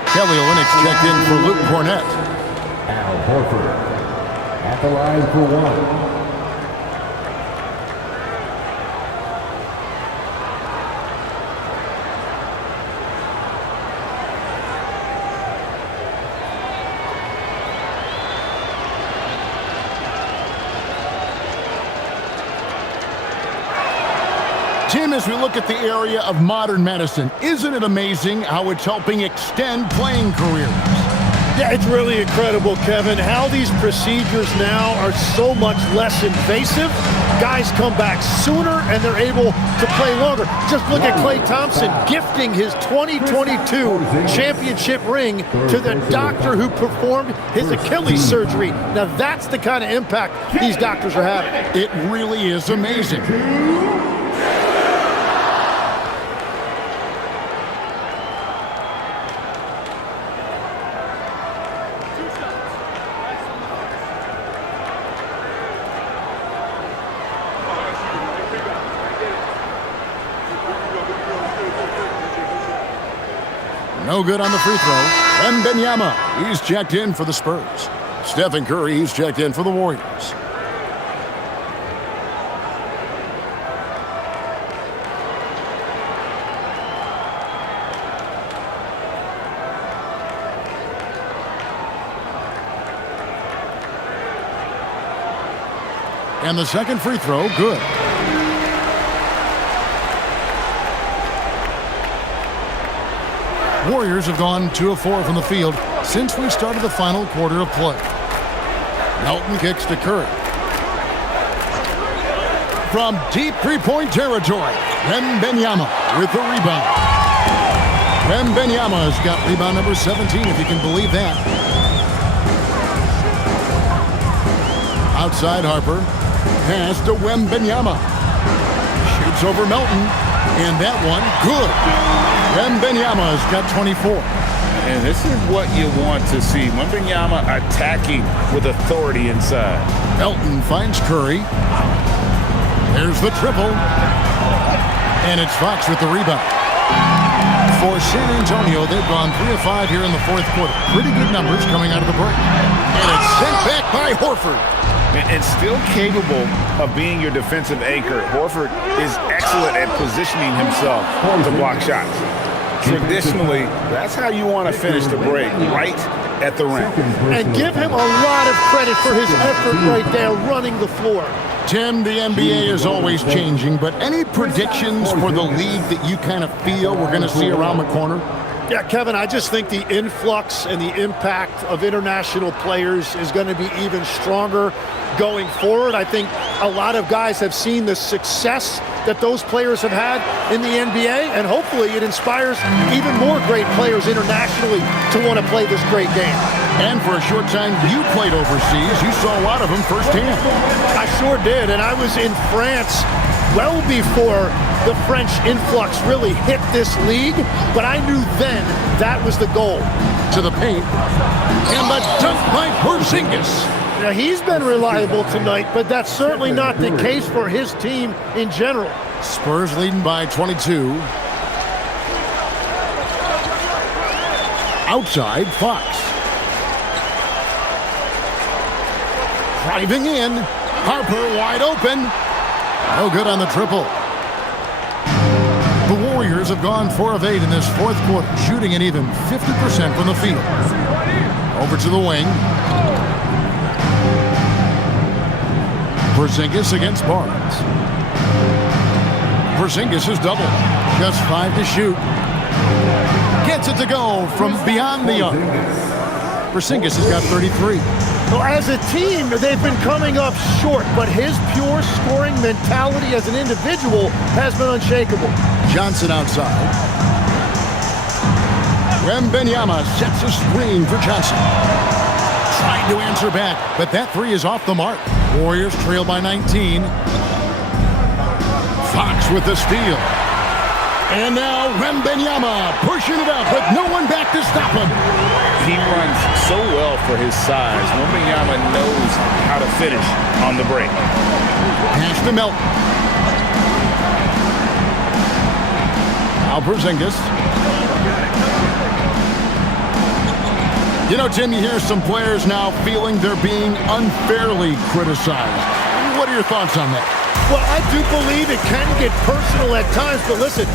Kelly Olynyk checked in for Luke Cornett. Al Horford at the line for 1. Tim, as we look at the area of modern medicine, isn't it amazing how it's helping extend playing careers? Yeah, it's really incredible, Kevin, how these procedures now are so much less invasive. Guys come back sooner and they're able to play longer. Just look at Klay Thompson gifting his 2022 championship ring to the doctor who performed his Achilles surgery. Now that's the kind of impact these doctors are having. It really is amazing. No good on the free throw. Wembanyama, he's checked in for the Spurs. Stephen Curry, he's checked in for the Warriors. And the second free throw, good. Warriors have gone 2 of 4 from the field since we started the final quarter of play. Melton kicks to Curry. From deep three-point territory, Wembanyama with the rebound. Wembanyama has got rebound number 17, if you can believe that. Outside Harper. Pass to Wembanyama. Shoots over Melton. And that one, good. Wembanyama's got 24. And this is what you want to see. Wembanyama attacking with authority inside. Melton finds Curry. There's the triple. And it's Fox with the rebound. For San Antonio, they've gone 3 of 5 here in the fourth quarter. Pretty good numbers coming out of the break. And it's sent back by Horford. And still capable of being your defensive anchor. Horford is excellent at positioning himself to block shots. Traditionally, that's how you want to finish the break, right at the rim. And give him a lot of credit for his effort right there running the floor. Tim, the NBA is always changing, but any predictions for the league that you kind of feel we're going to see around the corner? Yeah, Kevin, I just think the influx and the impact of international players is going to be even stronger going forward. I think a lot of guys have seen the success that those players have had in the NBA, and hopefully it inspires even more great players internationally to want to play this great game. And for a short time, you played overseas. You saw a lot of them firsthand. I sure did, and I was in France well before the French influx really hit this league, but I knew then that was the goal. To the paint, and the dunk by Porzingis. Now, he's been reliable tonight, but that's certainly not the case for his team in general. Spurs leading by 22. Outside, Fox. Driving in. Harper wide open. No good on the triple. The Warriors have gone 4 of 8 in this fourth quarter, shooting an even 50% from the field. Over to the wing. Porzingis against Barnes. Porzingis is double. Just 5 to shoot. Gets it to go from beyond the arc. Porzingis has got 33. Well, as a team, they've been coming up short, but his pure scoring mentality as an individual has been unshakable. Johnson outside. Wembanyama sets a screen for Johnson. Trying to answer back, but that three is off the mark. Warriors trail by 19. Fox with the steal. And now Wembanyama pushing it up, but no one back to stop him. He runs so well for his size. Wembanyama knows how to finish on the break. Pass to Melton. Now Porzingis. You know, Tim, you hear some players now feeling they're being unfairly criticized. What are your thoughts on that? Well, I do believe it can get personal at times, but listen,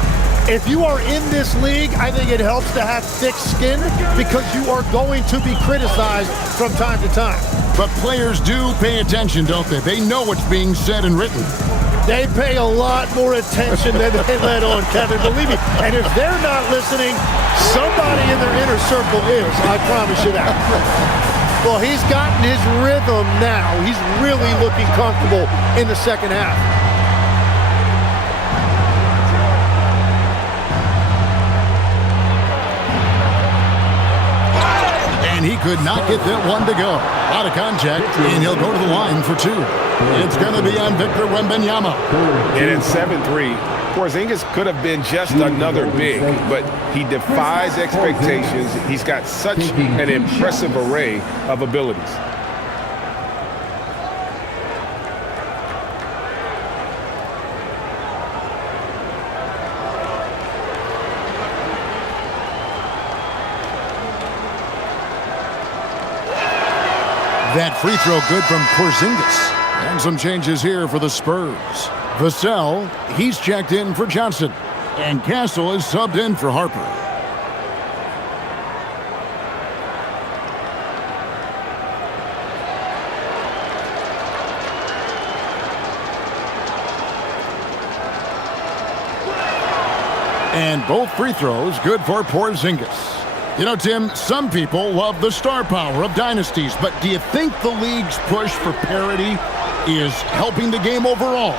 if you are in this league, I think it helps to have thick skin because you are going to be criticized from time to time. But players do pay attention, don't they? They know what's being said and written. They pay a lot more attention than they let on, Kevin, believe me. And if they're not listening, somebody in their inner circle is, I promise you that. Well, he's gotten his rhythm now. He's really looking comfortable in the second half. And he could not get that one to go. Out of contact, and he'll go to the line for two. It's going to be on Victor Wembanyama. And at 7-3, Porzingis could have been just another big, but he defies expectations. He's got such an impressive array of abilities. That free throw good from Porzingis. And some changes here for the Spurs. Vassell, he's checked in for Johnson. And Castle is subbed in for Harper. And both free throws good for Porzingis. You know, Tim, some people love the star power of dynasties, but do you think the league's push for parity is helping the game overall?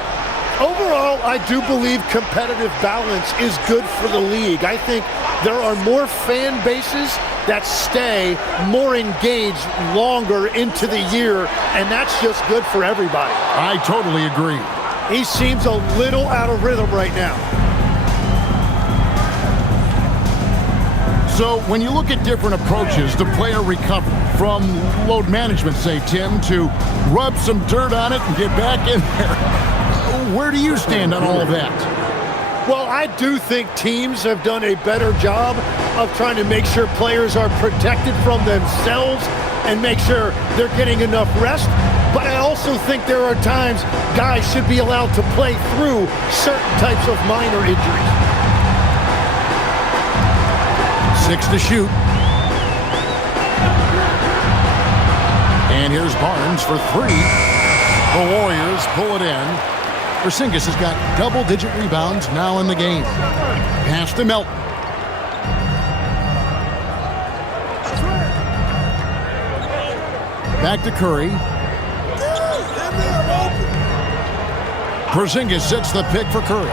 Overall, I do believe competitive balance is good for the league. I think there are more fan bases that stay more engaged longer into the year, and that's just good for everybody. I totally agree. He seems a little out of rhythm right now. So when you look at different approaches to player recovery, from load management, say, Tim, to rub some dirt on it and get back in there, where do you stand on all of that? Well, I do think teams have done a better job of trying to make sure players are protected from themselves and make sure they're getting enough rest. But I also think there are times guys should be allowed to play through certain types of minor injuries. 6 to shoot. And here's Barnes for 3. The Warriors pull it in. Porzingis has got double-digit rebounds now in the game. Pass to Melton. Back to Curry. Porzingis sets the pick for Curry.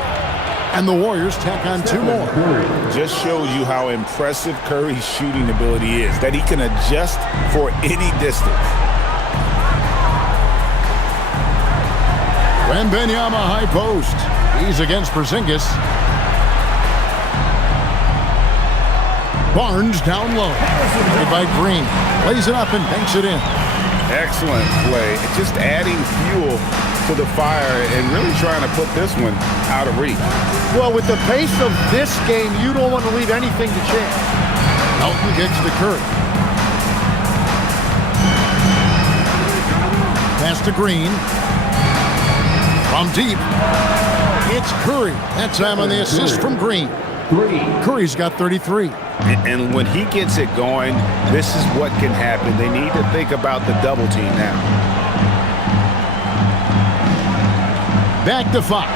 And the Warriors tack on 2 more. Just shows you how impressive Curry's shooting ability is, that he can adjust for any distance. Wembanyama high post. He's against Porzingis. Barnes down low. Played by Green. Plays it up and banks it in. Excellent play. Just adding fuel to the fire and really trying to put this one out of reach. Well, with the pace of this game, you don't want to leave anything to chance. Melton kicks to Curry. Pass to Green. From deep. It's Curry. That time on the assist from Green. Curry's got 33. And when he gets it going, this is what can happen. They need to think about the double team now. Back to Fox.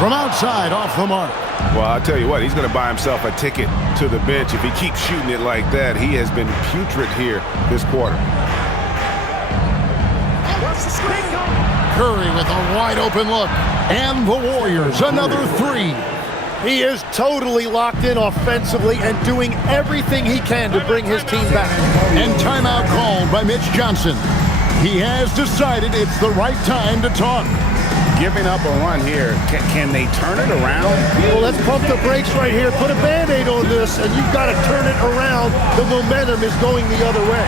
From outside, off the mark. Well, I'll tell you what, he's going to buy himself a ticket to the bench. If he keeps shooting it like that, he has been putrid here this quarter. Curry with a wide open look. And the Warriors, another 3. He is totally locked in offensively and doing everything he can to bring his team back. And timeout called by Mitch Johnson. He has decided it's the right time to talk. Giving up a run here, can they turn it around? Well, let's pump the brakes right here. Put a Band-Aid on this, and you've got to turn it around. The momentum is going the other way.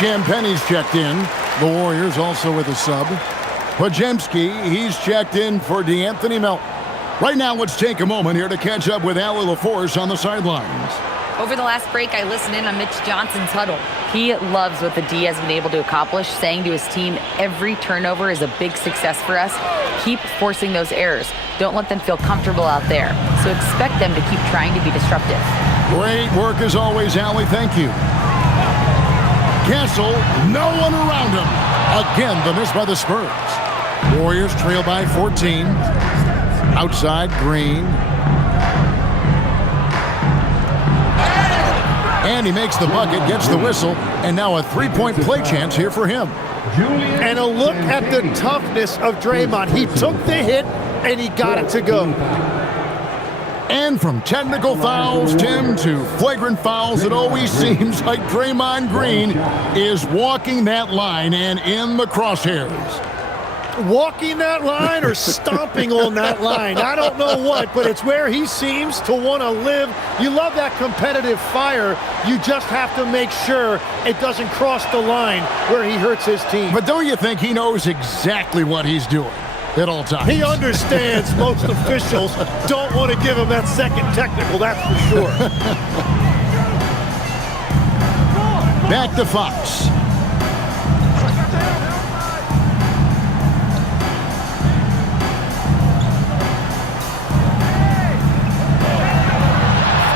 Champagne's checked in. The Warriors also with a sub. Podziemski, he's checked in for D'Anthony Melton. Right now, let's take a moment here to catch up with Allie LaForce on the sidelines. Over the last break, I listened in on Mitch Johnson's huddle. He loves what the D has been able to accomplish, saying to his team, every turnover is a big success for us. Keep forcing those errors. Don't let them feel comfortable out there. So expect them to keep trying to be disruptive. Great work as always, Allie. Thank you. Castle, no one around him. Again, the miss by the Spurs. Warriors trail by 14. Outside, Green. And he makes the bucket, gets the whistle, and now a three-point play chance here for him. And a look at the toughness of Draymond. He took the hit, and he got it to go. And from technical fouls, Tim, to flagrant fouls, it always seems like Draymond Green is walking that line and in the crosshairs. Walking that line or stomping on that line. I don't know what, but it's where he seems to want to live. You love that competitive fire. You just have to make sure it doesn't cross the line where he hurts his team. But don't you think he knows exactly what he's doing at all times? He understands most officials don't want to give him that second technical, that's for sure. Back to Fox.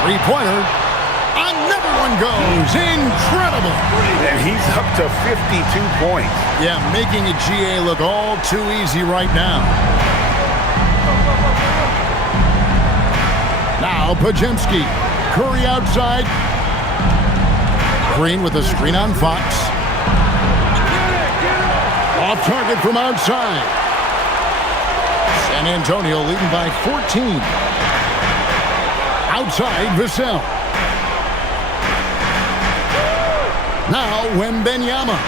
Three-pointer. Another one goes. Incredible. And he's up to 52 points. Yeah, making a GA look all too easy right now. Now Podziemski. Curry outside. Green with a screen on Fox. Off target from outside. San Antonio leading by 14. Outside, Vassell. Now, Wembanyama.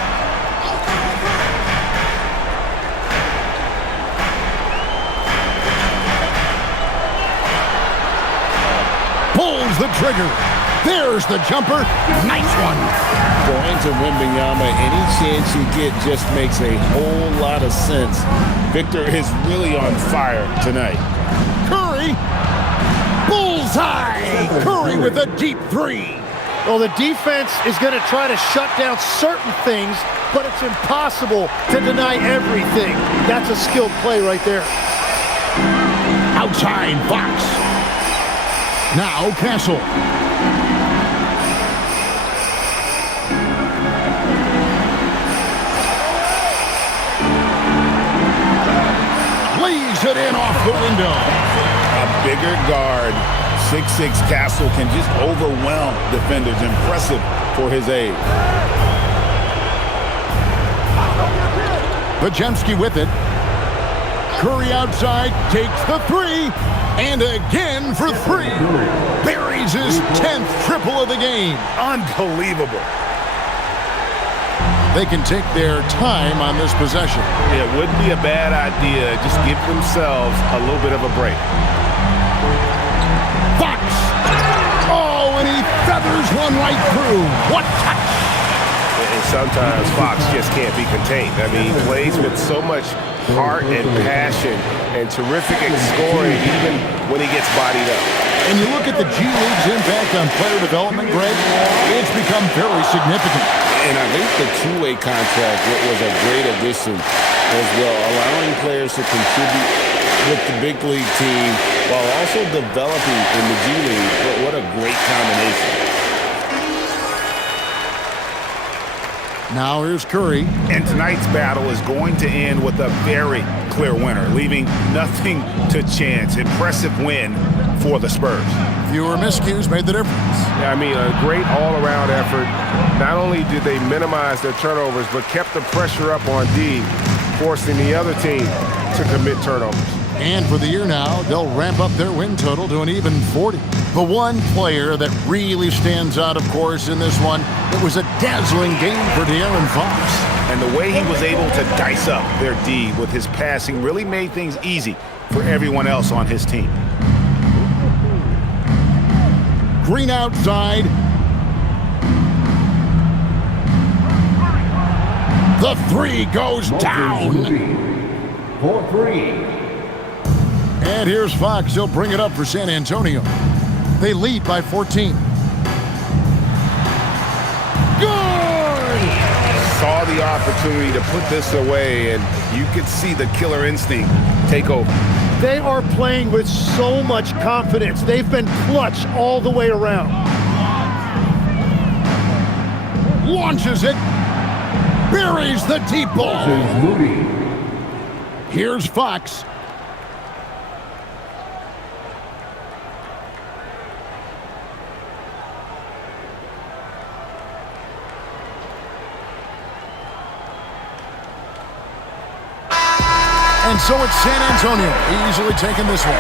Pulls the trigger. There's the jumper. Nice one. Going to Wembanyama, any chance you get just makes a whole lot of sense. Victor is really on fire tonight. Curry. Bullseye! Curry with a deep three. Well, the defense is going to try to shut down certain things, but it's impossible to deny everything. That's a skilled play right there. Outside, Fox. Now, Castle. Lays it in off the window. A bigger guard, 6'6" Castle, can just overwhelm defenders. Impressive for his age. Podziemski with it. Curry outside, takes the three, and again for three. Buries his 10th triple of the game. Unbelievable. They can take their time on this possession. It wouldn't be a bad idea. Just give themselves a little bit of a break. Fox! Oh, and he feathers one right through. What touch! And sometimes Fox just can't be contained. I mean, he plays with so much heart and passion and terrific scoring even when he gets bodied up. And you look at the G League's impact on player development, Greg, it's become very significant. And I think the two-way contract was a great addition as well, allowing players to contribute with the big league team while also developing in the G League. What a great combination. Now here's Curry. And tonight's battle is going to end with a very clear winner, leaving nothing to chance. Impressive win for the Spurs. Fewer miscues made the difference. Yeah, I mean, a great all-around effort. Not only did they minimize their turnovers, but kept the pressure up on D, forcing the other team to commit turnovers. And for the year now, they'll ramp up their win total to an even 40. The one player that really stands out, of course, in this one, it was a dazzling game for De'Aaron Fox. And the way he was able to dice up their D with his passing really made things easy for everyone else on his team. Green outside. The three goes down. 4-3. And here's Fox. He'll bring it up for San Antonio. They lead by 14. Good! Saw the opportunity to put this away, and you could see the killer instinct take over. They are playing with so much confidence. They've been clutch all the way around. Launches it. Buries the deep ball. Here's Fox. And so it's San Antonio easily taking this one.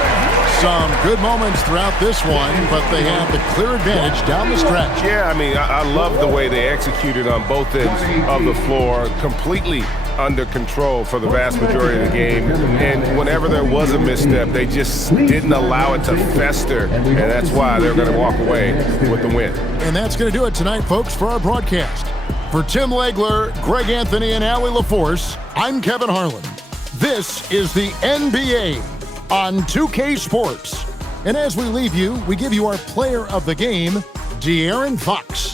Some good moments throughout this one, but they have the clear advantage down the stretch. Yeah, I mean, I love the way they executed on both ends of the floor, completely under control for the vast majority of the game. And whenever there was a misstep, they just didn't allow it to fester, and that's why they're going to walk away with the win. And that's going to do it tonight, folks, for our broadcast. For Tim Legler, Greg Anthony, and Allie LaForce, I'm Kevin Harlan. This is the NBA on 2K Sports. And as we leave you, we give you our player of the game, De'Aaron Fox.